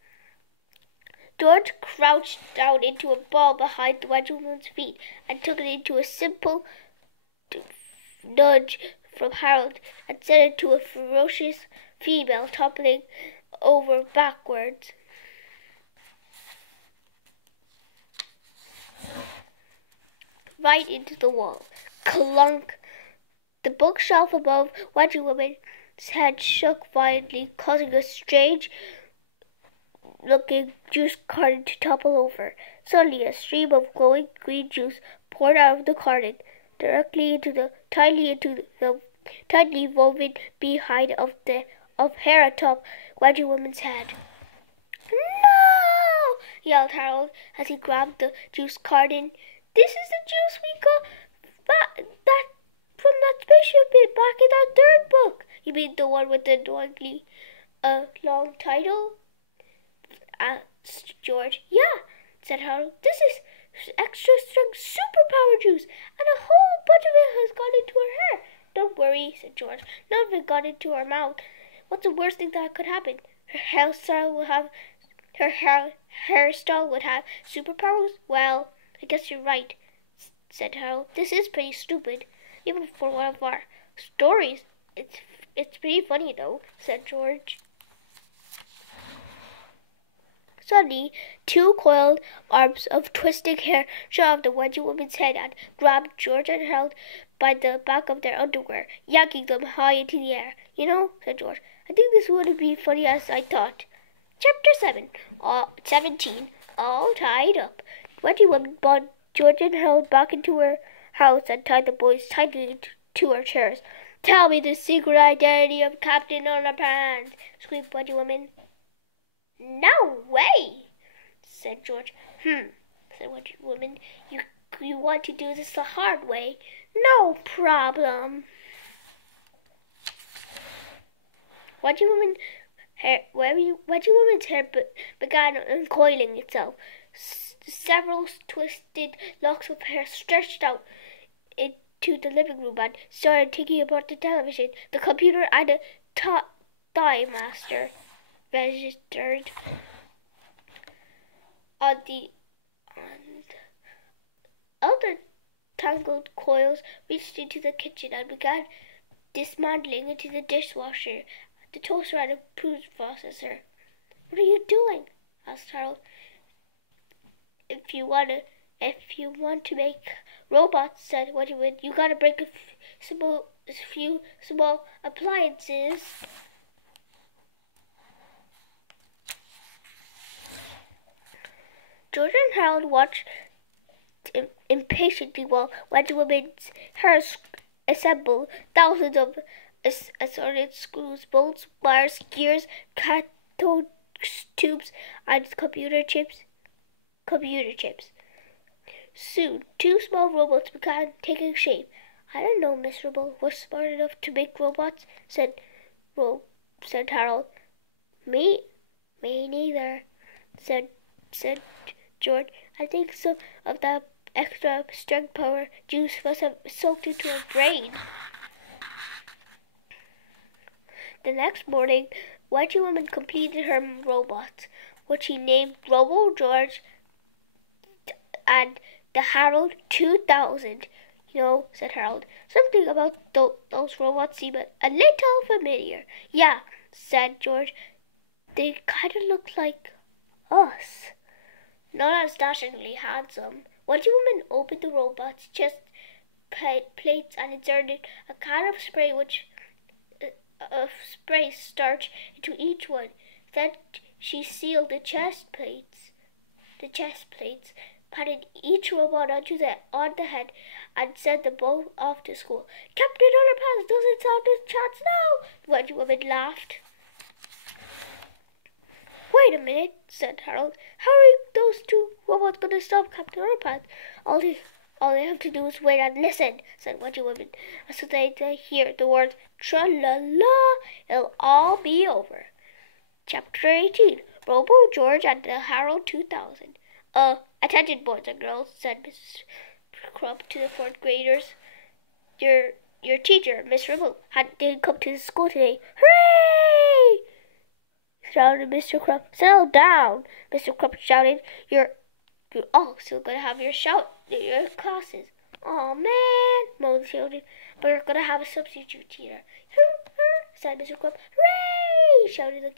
George crouched down into a ball behind the Wedgie Woman's feet and took it into a simple nudge from Harold and sent it to a ferocious female toppling over backwards. Right into the wall. Clunk! The bookshelf above Wedgie Woman's head shook violently, causing a strange looking juice carton to topple over. Suddenly, a stream of glowing green juice poured out of the carton directly into the tightly woven behind of hair atop Wedgie Woman's head. No! Yelled Harold as he grabbed the juice carton. This is the juice we got that from that spaceship bit back in that third book. You mean the one with the annoyingly long title? Asked George. Yeah, said Harold. This is extra strength superpower juice, and a whole bunch of it has gone into her hair. Don't worry, said George. None of it got into her mouth. What's the worst thing that could happen? Her hairstyle would have superpowers? Well, I guess you're right, said Harold. This is pretty stupid, even for one of our stories. It's pretty funny though, said George. Suddenly, two coiled arms of twisting hair shot off the Wedgie Woman's head and grabbed George and Harold by the back of their underwear, yanking them high into the air. You know, said George, I think this wouldn't be funny as I thought. Chapter 17, all tied up. Wedgie Woman brought George and Harold back into her house and tied the boys tightly to her chairs. Tell me the secret identity of Captain Underpants, screamed Wedgie Woman. No way, said George. Said Wedgie Woman. You want to do this the hard way? No problem. Wedgie Woman's hair began uncoiling itself. Several twisted locks of hair stretched out into the living room and started taking apart the television, the computer, and the Thigh Master registered on the other tangled coils reached into the kitchen and began dismantling into the dishwasher, the toaster, and the food processor. What are you doing? Asked Harold. If you want to make robots, said Wedgie Woman, you gotta break a few small appliances. George and Harold watched impatiently while Wedgie Woman's hair assembled thousands of assorted screws, bolts, wires, gears, cathode tubes, and computer chips. Soon, two small robots began taking shape. I don't know, Miss Ribble was smart enough to make robots, said Harold. Me neither, said George. I think some of that extra strength power juice must have soaked into her brain. The next morning, Wedgie Woman completed her robots, which she named Robo George and the Harold 2000. You know, said Harold. Something about those robots seemed a little familiar. Yeah, said George. They kind of look like us. Not as dashingly handsome. Wedgie Woman opened the robot's chest plates and inserted a can of spray starch into each one. Then she sealed the chest plates, patted each robot on the head, and sent them both off to school. Captain Underpants doesn't sound a chance now, Wedgie Woman laughed. Wait a minute, said Harold. How are those two robots going to stop Captain Underpants? All they have to do is wait and listen, said Wedgie Woman. As soon as they hear the words tra-la-la, it'll all be over. Chapter 18, Robo George and the Harold 2000. Attention, boys and girls, said Mrs. Crump to the fourth graders. Your teacher, Miss Ribble, didn't come to the school today. Hooray! Shouted Mr. Crump. Settle down, Mr. Crump shouted. You're all still gonna have your classes. Oh man, moaned the children. But we're gonna have a substitute teacher. Said Mr. Crump. Hooray! Shouted the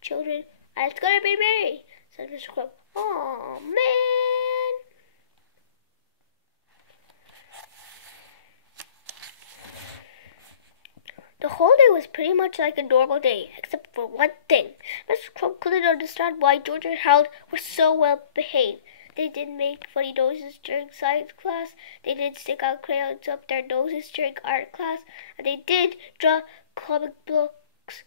children. And it's gonna be me, said Mr. Crump. Oh man. The whole day was pretty much like a normal day, except for one thing. Mr. Crump couldn't understand why George and Harold were so well behaved. They didn't make funny noises during science class, they didn't stick out crayons up their noses during art class, and they did draw comic books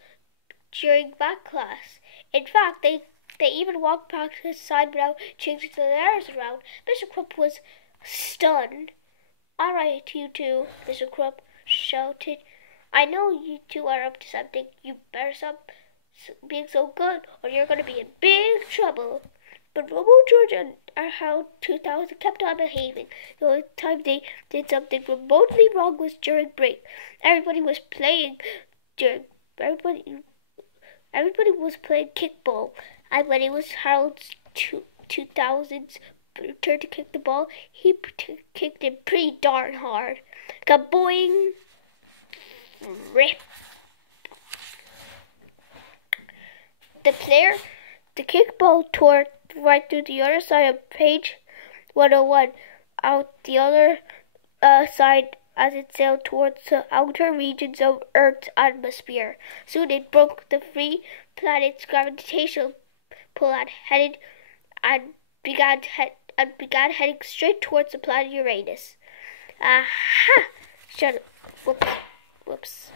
during math class. In fact, they even walked past his side without changing the letters around. Mr. Crump was stunned. "All right, you two," Mr. Crump shouted. "I know you two are up to something. You better stop being so good, or you're going to be in big trouble." But Robo, George, and Harold 2000 kept on behaving. The only time they did something remotely wrong was during break. Everybody was playing kickball, and when it was Harold's 2000's turn to kick the ball, he kicked it pretty darn hard. Kaboing! Rip! The kickball tore right through the other side of page 101, out the other side as it sailed towards the outer regions of Earth's atmosphere. Soon it broke the free planet's gravitational pull and began heading straight towards the planet Uranus. "Aha!" shouted Whoops.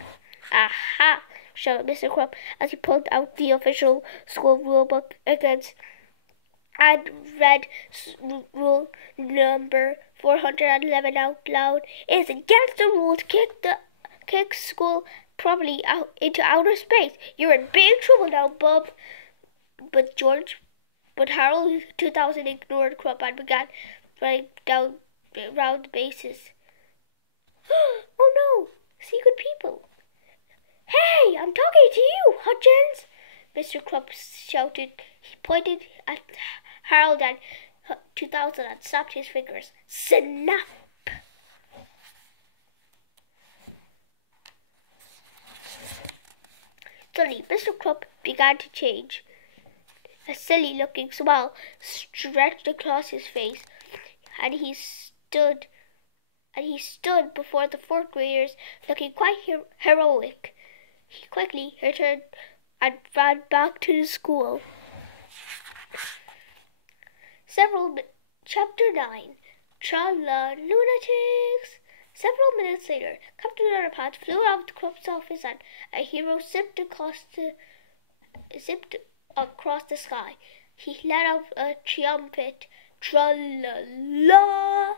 "Aha!" shouted Mr. Crump as he pulled out the official school rulebook against and read rule number 411 out loud. "It is against the rule to kick school properly out into outer space. You're in big trouble now, Bub." But Harold 2000 ignored Crump and began running down round the bases. "Oh no! Secret people!" "Hey, I'm talking to you, Hutchins!" Mr. Crump shouted. He pointed at Harold and 2000 and snapped his fingers. Snap! Suddenly, Mr. Crump began to change. A silly-looking smile stretched across his face, and he stood before the fourth graders, looking quite heroic. He quickly returned and ran back to the school. Chapter 9. Tra-la lunatics! Several minutes later, Captain Underpants flew out of Crump's office and a hero zipped across the sky. He let out a triumphant tra-la-la.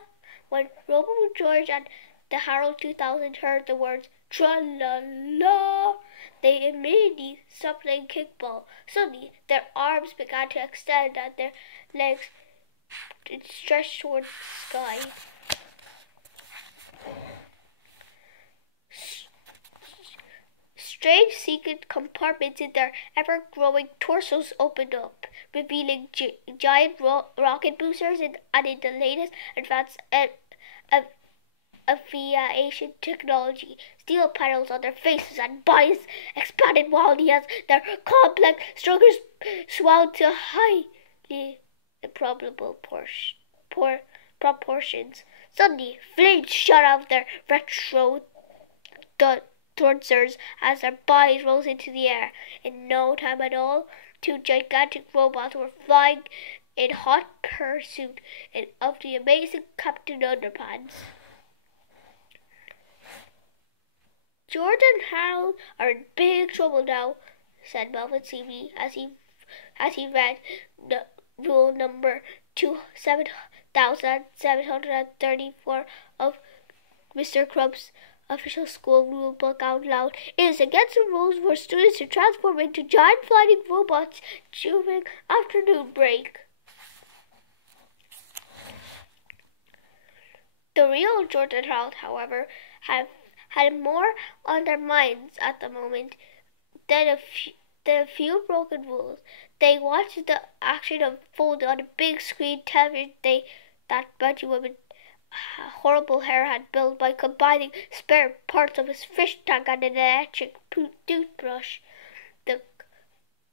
When Robo, George, and the Harold 2000 heard the words tra-la-la, they immediately stopped playing kickball. Suddenly, their arms began to extend and their legs stretched towards the sky. Strange secret compartments in their ever-growing torsos opened up, revealing giant rocket boosters and in the latest advanced aviation technology. Steel panels on their faces and bodies expanded wildly as their complex structures swelled to highly improbable proportions. Suddenly, flames shot out of their retro thrusters as their bodies rose into the air. In no time at all, two gigantic robots were flying in hot pursuit of the amazing Captain Underpants. "George and Harold are in big trouble now," said Melvin Seeley as he read the rule number 7734 of Mr. Crump's official school rule book out loud. "It is against the rules for students to transform into giant flying robots during afternoon break." The real George and Harold, however, had more on their minds at the moment than a few broken rules. They watched the action unfold on a big screen television that Wedgie Woman horrible hair had built by combining spare parts of his fish tank and an electric toothbrush. The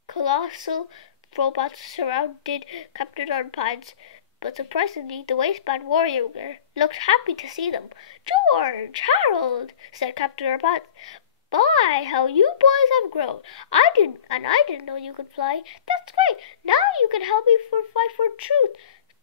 colossal robots surrounded Captain Underpants, but surprisingly the waistband warrior looked happy to see them. "George! Harold!" said Captain Underpants. "My, how you boys have grown! I didn't know you could fly. That's great. Now you can help me fight for truth,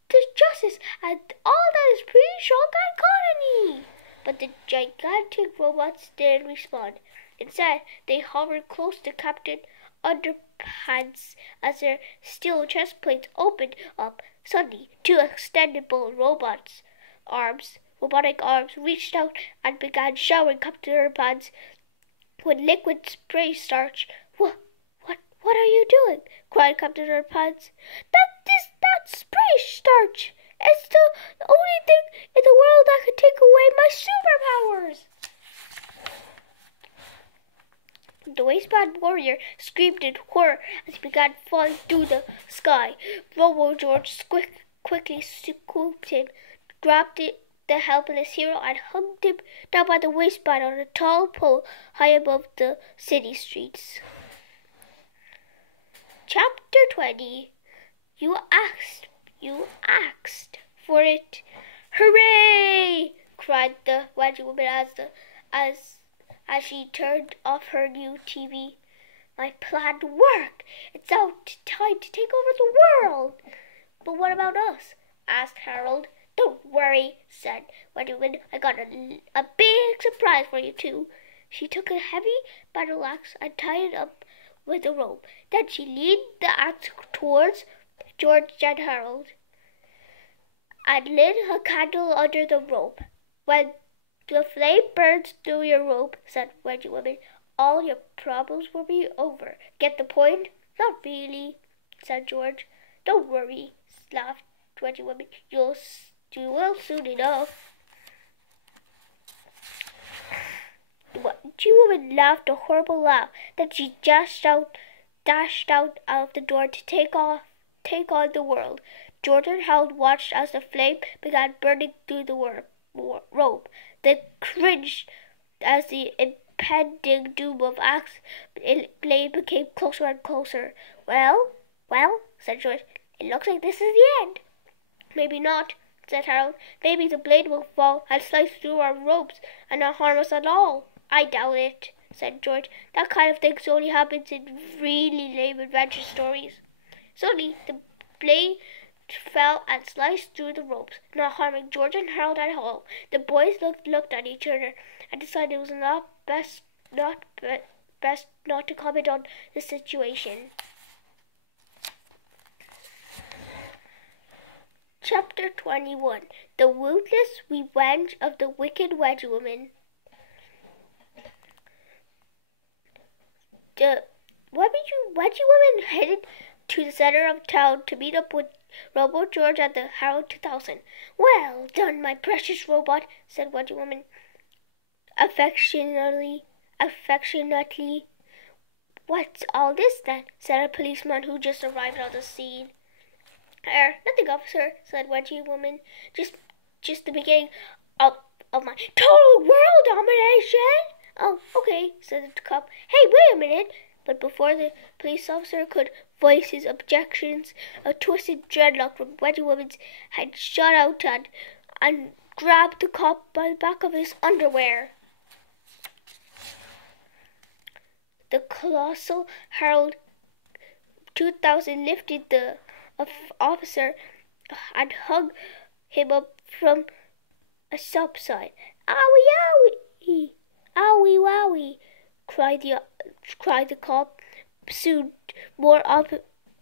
the justice, and all that is pretty strong and colony." But the gigantic robots didn't respond. Instead, they hovered close to Captain Underpants as their steel chest plates opened up. Suddenly, two extendable robotic arms reached out and began showering Captain Underpants with liquid spray starch. What are you doing?" cried Captain Underpants. That's spray starch. It's the only thing in the world that can take away my superpowers." The waistband warrior screamed in horror as he began falling through the sky. Robo George quickly scooped him, grabbed the helpless hero, and hung him down by the waistband on a tall pole high above the city streets. Chapter 20. You asked for it. "Hooray!" cried the Wedgie Woman as she turned off her new TV. "My plan worked. It's now time to take over the world." "But what about us?" asked Harold. "Don't worry," said Wedgie Woman. "I got a big surprise for you too." She took a heavy battle axe and tied it up with a rope. Then she leaned the axe towards George and Harold and lit a candle under the rope. "When the flame burns through your rope," said Wedgie Woman, "all your problems will be over. Get the point?" "Not really," said George. "Don't worry," laughed Wedgie Woman. You will soon enough." The Wedgie Woman laughed a horrible laugh. Then she dashed out of the door to take on the world. George and Harold watched as the flame began burning through the rope. They cringed as the impending doom of Axe Blade became closer and closer. Well, said George, "it looks like this is the end." "Maybe not," said Harold. "Maybe the blade will fall and slice through our ropes and not harm us at all." "I doubt it," said George. "That kind of thing only happens in really lame adventure stories." Suddenly, the blade fell and sliced through the ropes, not harming George and Harold at all. The boys looked at each other and decided it was best not to comment on the situation. Chapter 21. The Woundless Revenge of the Wicked Wedgie Woman. The Wedgie Woman headed to the center of town to meet up with Robo George at the Harold 2000. "Well done, my precious robot," said Wedgie Woman affectionately. "What's all this then?" said a policeman who just arrived on the scene. "Nothing, officer," said Wedgie Woman. Just the beginning of my total world domination." "Oh, okay," said the cop. "Hey, wait a minute." But before the police officer could voice his objections, a twisted dreadlock from Wedgie Woman's head shot out and grabbed the cop by the back of his underwear. The colossal Harold 2000 lifted the officer and hung him up from a subside. "Owie, owie! Owie, wowie!" cried the cop. Soon more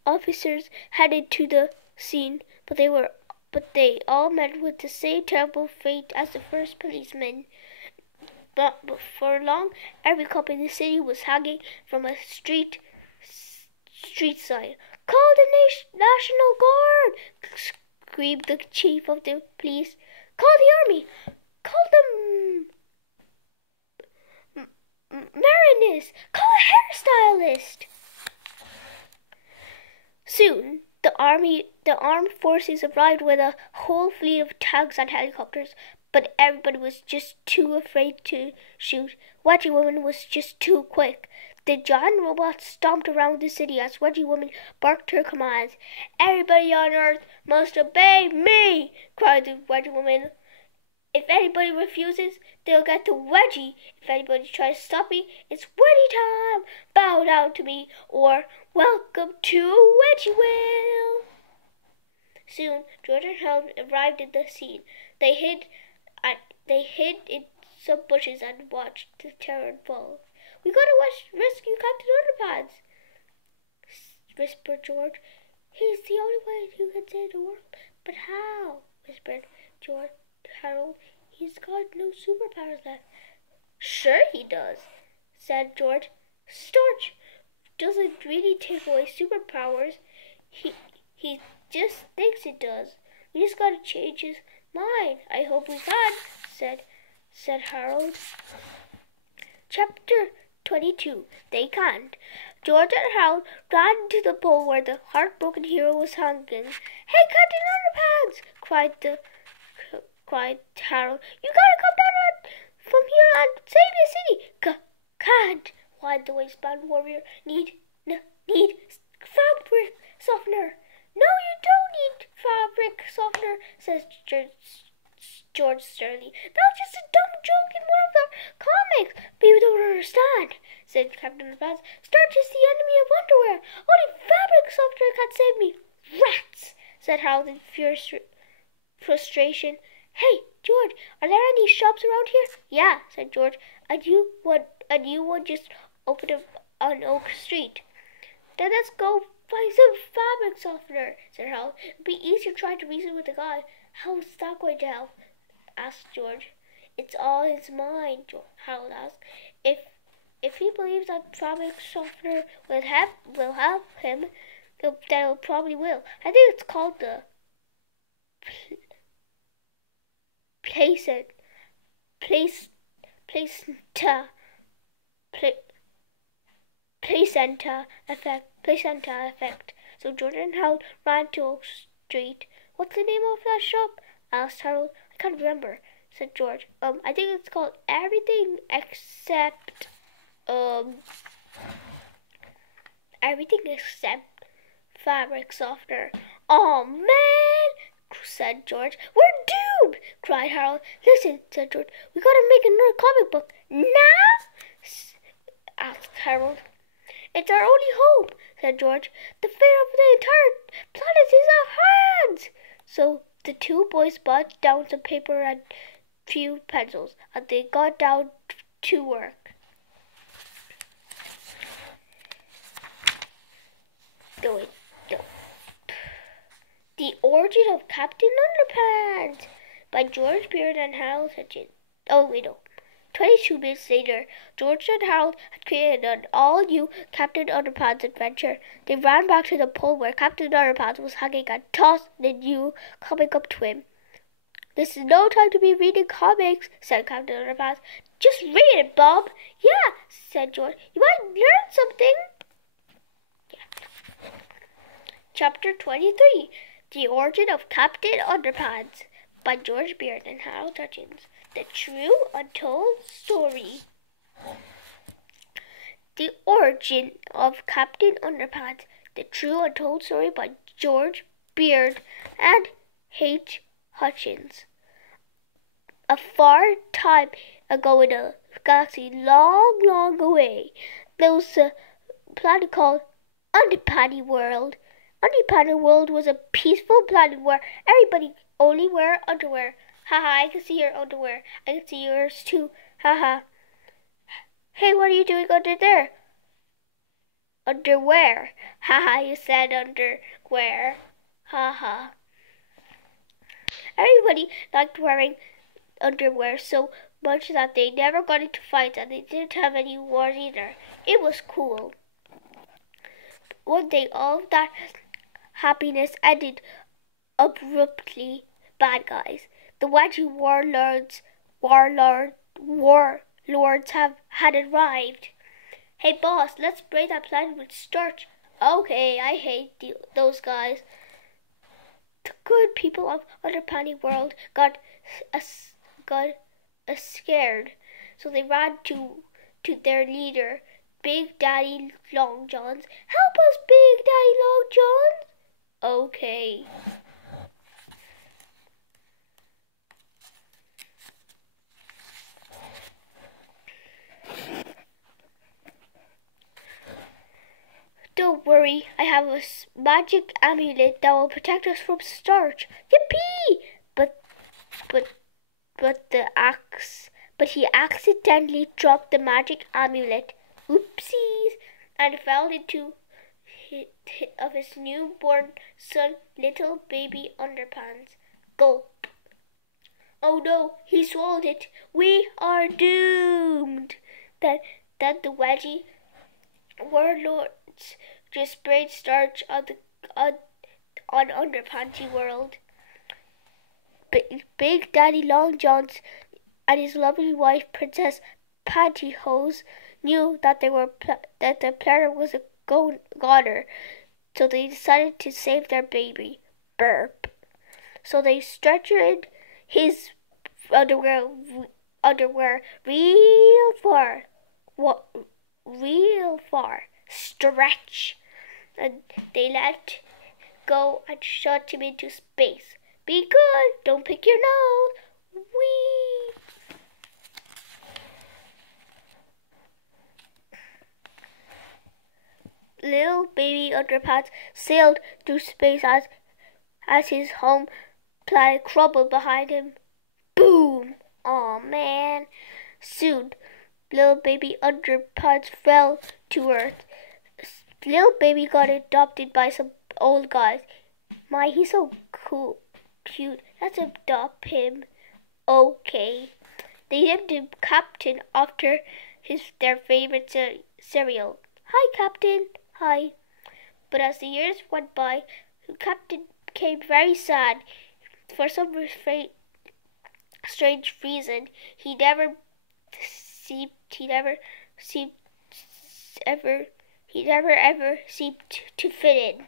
officers headed to the scene, but they all met with the same terrible fate as the first policeman. But for long, every cop in the city was hanging from a street side. "Call the National Guard!" screamed the chief of the police. "Call the army! Call the Marinist! Call a hairstylist!" Soon, the armed forces arrived with a whole fleet of tanks and helicopters, but everybody was just too afraid to shoot. Wedgie Woman was just too quick. The giant robots stomped around the city as Wedgie Woman barked her commands. "Everybody on Earth must obey me!" cried the Wedgie Woman. If anybody refuses, they'll get the wedgie. If anybody tries to stop me, it's wedgie time. Bow down to me, or welcome to Wedgie Will. Soon, George and Harold arrived at the scene. They hid in some bushes and watched the terror unfold. "We gotta rescue Captain Underpants," whispered George. "He's the only way you can save the world." "But how?" whispered George to Harold. "He's got no superpowers left." "Sure he does," said George. "Starch doesn't really take away superpowers. He just thinks it does. We just gotta change his mind." "I hope we can," said Harold. Chapter 22. They can't. George and Harold ran to the pole where the heartbroken hero was hanging. "Hey, Captain Underpants!" cried Harold. "You gotta come down from here and save your city." "Can't," whined the wasteland warrior. Need fabric softener." "No, you don't need fabric softener," says George sternly. "That's just a dumb joke in one of the comics." "But you don't understand," said Captain Underpants. "Starch is the enemy of underwear. Only fabric softener can save me." "Rats!" said Harold in fierce frustration. "Hey, George, are there any shops around here?" "Yeah," said George. A new one just opened up on Oak Street." "Then let's go buy some fabric softener," said Harold. "It'll be easier trying to reason with the guy." "How's that going to help?" asked George. "It's all his mind," Harold asked. If he believes that fabric softener will help him, then it probably will. I think it's called the placenta effect. So Jordan and Harold ran to Oak Street. "What's the name of that shop?" asked Harold. "I can't remember," said George. I think it's called Everything Except fabric softener." "Oh man," said George. "We're doomed," cried Harold. "Listen," said George. "We gotta make another comic book." "Now?" asked Harold. "It's our only hope," said George. "The fate of the entire planet is in our hands." So the two boys brought down some paper and few pencils, and they got down to work. The Origin of Captain Underpants by George Beard and Harold Hutchins. 22 minutes later, George and Harold had created an all-new Captain Underpants adventure. They ran back to the pole where Captain Underpants was hanging and tossed the new comic up to him. "This is no time to be reading comics," said Captain Underpants. "Just read it, Bob." "Yeah," said George. "You might learn something." Yeah. Chapter 23. The Origin of Captain Underpants by George Beard and Harold Hutchins. The True Untold Story. The Origin of Captain Underpants. The True Untold Story by George Beard and H. Hutchins. A far time ago in a galaxy long, long away, there was a planet called Underpants World. Underpants World was a peaceful planet where everybody only wear underwear. Haha, I can see your underwear. I can see yours too. Haha. "Hey, what are you doing under there?" "Underwear." Haha, you said underwear. Haha. Everybody liked wearing underwear so much that they never got into fights, and they didn't have any wars either. It was cool. One day, all of that happiness ended abruptly. Bad guys. The Wedgie warlords had arrived. "Hey boss, let's spray that planet with starch." "Okay, I hate those guys." The good people of Underpants World got scared, so they ran to their leader, Big Daddy Long Johns. "Help us, Big Daddy Long Johns." "Okay." Don't worry, I have a magic amulet that will protect us from starch. Yippee! But but he accidentally dropped the magic amulet. Oopsies! And fell into of his newborn son, little baby Underpants. Gulp. Oh no, he swallowed it. We are doomed. Then the wedgie warlords just sprayed starch on Underpanty World. Big Daddy Long Johns and his lovely wife, Princess Pantyhose, knew that that the planet was a goner, so they decided to save their baby. Burp. So they stretchered his underwear real far. Real far. Stretch. And they let go and shot him into space. Be good. Don't pick your nose. Whee! Little baby Underpants sailed through space as his home planet crumbled behind him. Boom! Aw, man. Soon, little baby Underpants fell to Earth. Little baby got adopted by some old guys. My, he's so cool, cute. Let's adopt him. Okay. They named him Captain after their favorite cereal. Hi, Captain. Hi. But as the years went by, Captain became very sad. For some strange reason, he never seemed to fit in.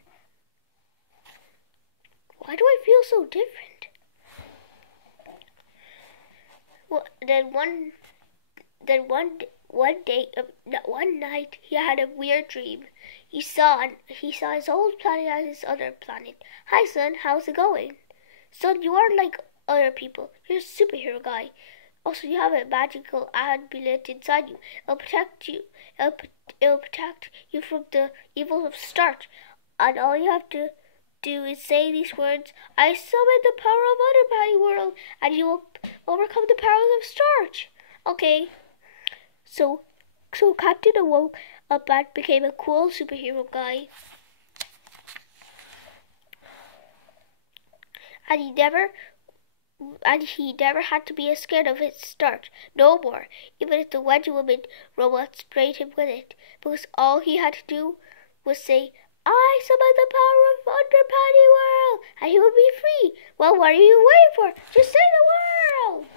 Why do I feel so different? Well, one night he had a weird dream. He saw his old planet as his other planet. Hi, son. How's it going? Son, you aren't like other people. You're a superhero guy. Also, you have a magical amulet inside you. It'll protect you. It'll protect you from the evils of starch. And all you have to do is say these words: I summon the power of Underpants World, and you will overcome the powers of starch. Okay. So Captain awoke up and became a cool superhero guy. And he never had to be scared of his starch. No more. Even if the Wedgie Woman robot sprayed him with it. Because all he had to do was say, I summon the power of Underpanty World, and he would be free. Well, what are you waiting for? Just say the words.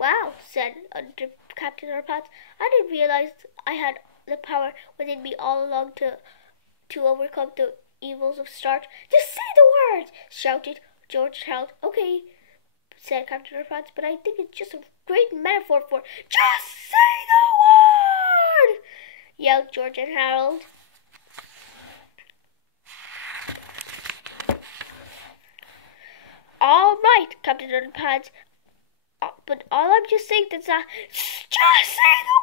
Wow, said Captain Underpants. I didn't realize I had the power within me all along to overcome the evils of starch. Just say the words, shouted George Harold. Okay, said Captain Underpants, but I think it's just a great metaphor for just say the word, yelled George and Harold. All right, Captain Underpants, but all I'm just saying is that just say the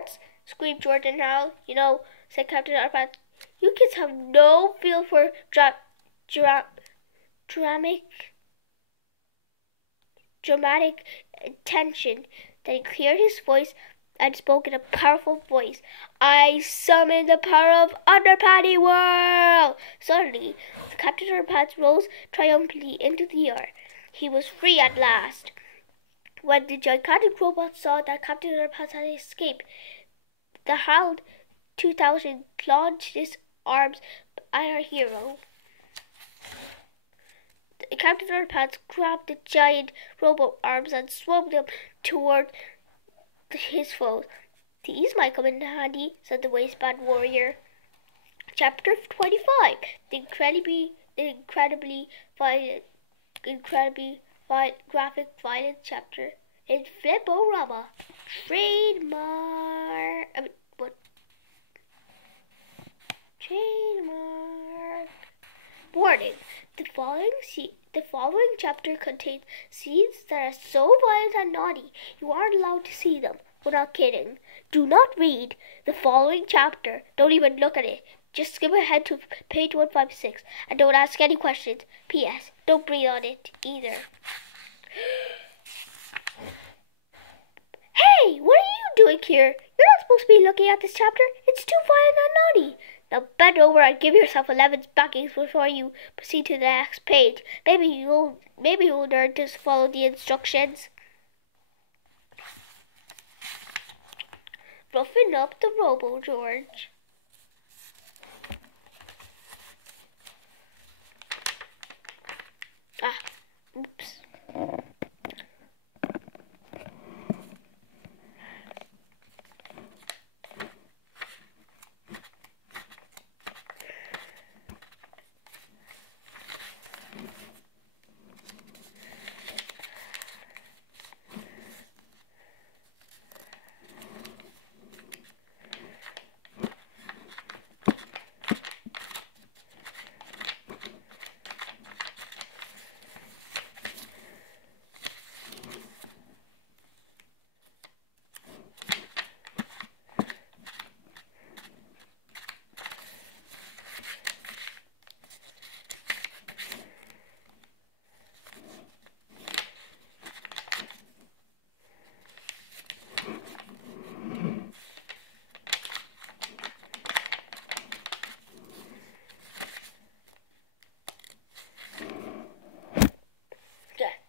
words, screamed George and Harold. You know, said Captain Underpants, you kids have no feel for dramatic tension. Then he cleared his voice and spoke in a powerful voice. I summon the power of Underpanty World! Suddenly, the Captain Underpants rose triumphantly into the air. He was free at last. When the gigantic robot saw that Captain Underpants had escaped, the Harold 2000 launched his arms at our hero. Captain Underpants grabbed the giant robot arms and swung them toward his foes. These might come in handy, said the waistband warrior. Chapter 25. The incredibly graphic violent chapter in Flip-O-Rama. Trademark. Warning. The following chapter contains scenes that are so violent and naughty you aren't allowed to see them. We're not kidding. Do not read the following chapter. Don't even look at it. Just skip ahead to page 156 and don't ask any questions. P.S. Don't breathe on it either. Hey, what are you doing here? You're not supposed to be looking at this chapter. It's too violent and naughty. Now bend over and give yourself 11 spankings before you proceed to the next page. Maybe you'll learn to follow the instructions. Roughing up the Robo George. Oops.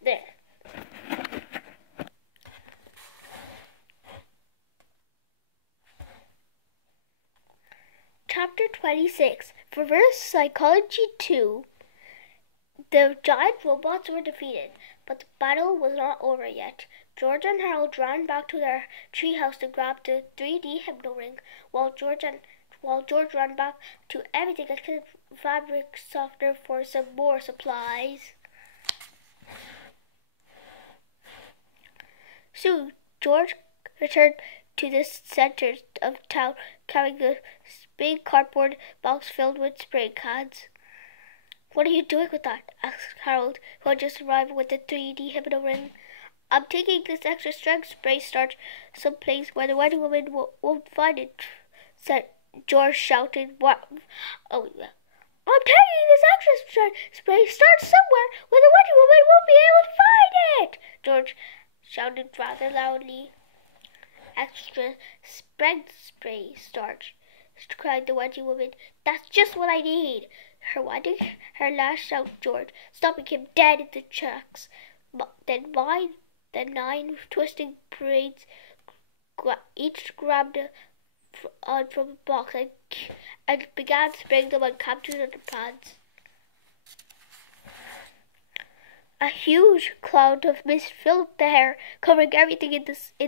There. Chapter 26. Reverse Psychology 2. The giant robots were defeated, but the battle was not over yet. George and Harold ran back to their treehouse to grab the 3D hypno ring, while George ran back to everything except fabric softener for some more supplies. Soon, George returned to the center of town carrying a big cardboard box filled with spray cans. What are you doing with that? Asked Harold, who had just arrived with the 3D hypno ring. I'm taking this extra strength spray starch someplace where the Wedgie Woman won't find it, said George, shouted. What? Oh, yeah. I'm taking this extra spray starch somewhere where the Wedgie Woman won't be able to find it, George shouted rather loudly. Extra strength spray starch, cried the Wedgie Woman. That's just what I need. Her lashed out George, stopping him dead in the tracks. Then 9 twisting braids each grabbed on from a box and began spraying them on Captain Underpants. A huge cloud of mist filled the air, covering everything in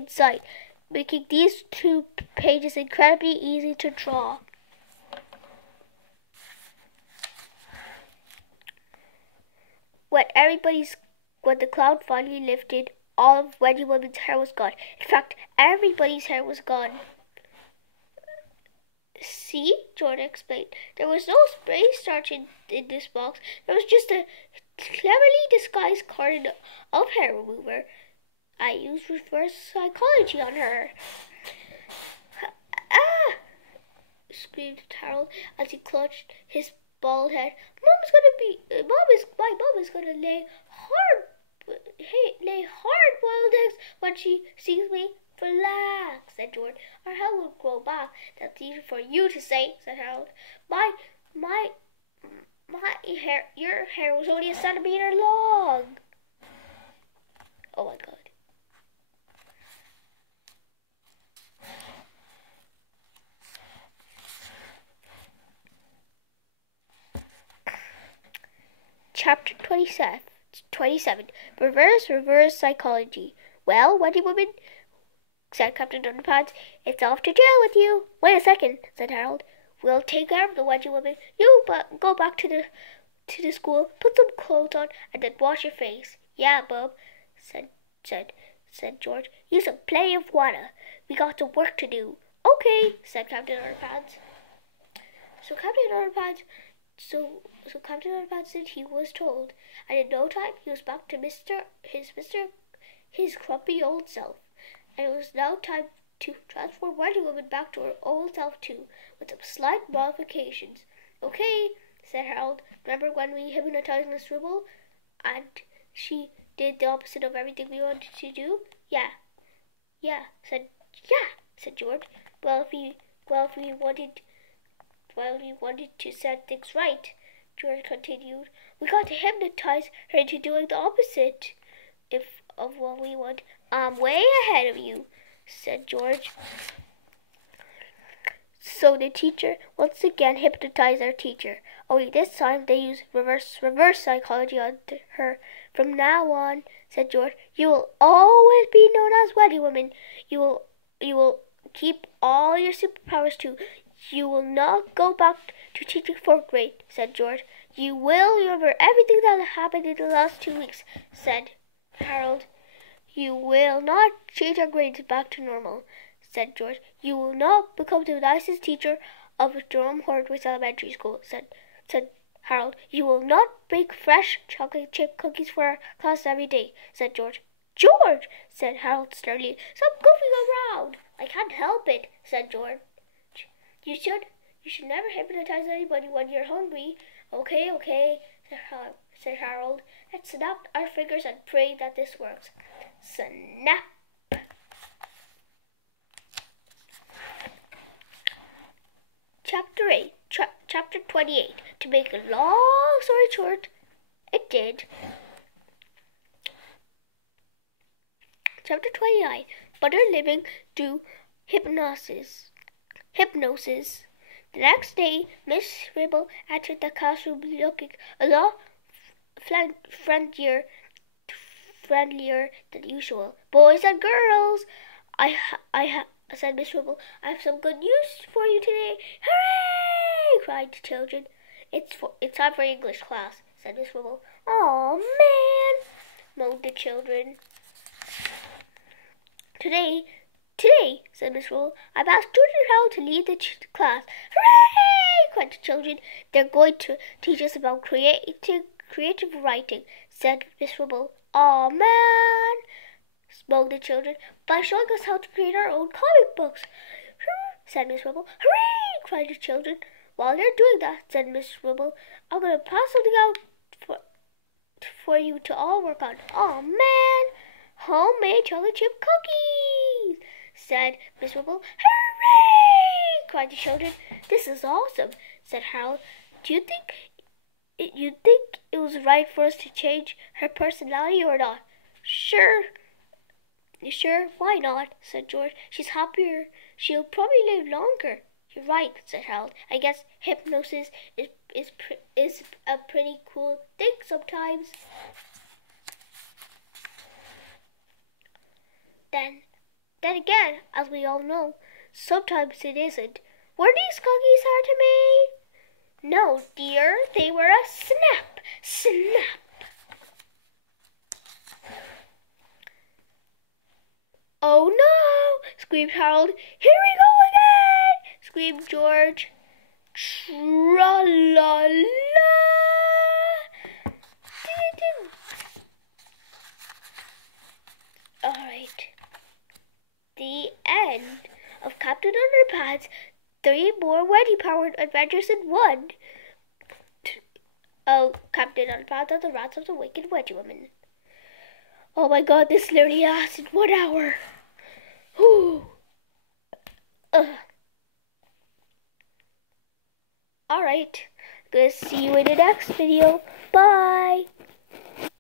sight, making these 2 pages incredibly easy to draw. When the cloud finally lifted, all of Wedgie Woman's hair was gone. In fact, everybody's hair was gone. See, Jordan explained. There was no spray starch in this box. There was just a cleverly disguised carton of hair remover. I used reverse psychology on her. Ah! Screamed Harold as he clutched his bald head. My mom is gonna lay hard-boiled eggs when she sees me. Relax, said George. Our hair will grow back. That's easy for you to say, said Harold. My hair, your hair was only a centimeter long. Oh my God. Chapter 27. Reverse Psychology. Well, Wedgie Woman, said Captain Underpants, it's off to jail with you. Wait a second, said Harold. We'll take care of the Wedgie Woman. You go back to the school, put some clothes on, and then wash your face. Yeah, Bub, said George. Use some plenty of water. We got some work to do. Okay, said Captain Underpants. So Captain Underpants did he was told, and in no time he was back to his grumpy old self. and it was now time to transform Wedgie Woman back to her old self too, with some slight modifications. Okay, said Harold. Remember when we hypnotized Miss Ribble, and she did the opposite of everything we wanted to do? Yeah, said George. Well, if we wanted to set things right, George continued, we got to hypnotize her into doing the opposite of what we want. I'm way ahead of you, said George. So the teacher once again hypnotized our teacher. Only this time they used reverse psychology on her. From now on, said George, you will always be known as Wedgie Woman. You will keep all your superpowers too. You will not go back to teaching 4th grade, said George. You will remember everything that happened in the last 2 weeks, said Harold. You will not change our grades back to normal, said George. You will not become the nicest teacher of Jerome Horwitz Elementary School, said Harold. You will not bake fresh chocolate chip cookies for our class every day, said George. George, said Harold sternly, stop goofing around. I can't help it, said George. You should never hypnotize anybody when you're hungry. Okay, said Harold. Let's snap our fingers and pray that this works. Snap! Chapter 28. To make a long story short, it did. Chapter 29. Butter living do hypnosis. The next day, Miss Ribble entered the classroom looking a lot friendlier than usual. Boys and girls, said Miss Ribble, I have some good news for you today. Hooray! Cried the children. It's time for English class, said Miss Ribble. Oh man, moaned the children. Today, said Miss Ribble, I've asked George and Harold to lead the class. Hooray! Cried the children. They're going to teach us about creative writing, said Miss Ribble. Aw, man, moaned the children, by showing us how to create our own comic books, said Miss Ribble. Hooray! Cried the children. While they're doing that, said Miss Ribble, I'm going to pass something out for you to all work on. Aw, man, homemade chocolate chip cookies, said Miss Ribble. Hooray! Cried the children. This is awesome, said Harold. Do you think it was right for us to change her personality or not? Sure. Why not? Said George. She's happier. She'll probably live longer. You're right, said Harold. I guess hypnosis is a pretty cool thing sometimes. Then again, as we all know, sometimes it isn't. Were these cookies hard to make? No, dear, they were a snap. Oh no! Screamed Harold. Here we go again! Screamed George. Tra-la-la! Alright. The end of Captain Underpants. 3 more Wedgie-powered adventures in 1. Oh, Captain Underpants and the Rats of the Wicked Wedgie Woman. Oh my god, this literally lasted 1 hour. Alright, gonna see you in the next video. Bye!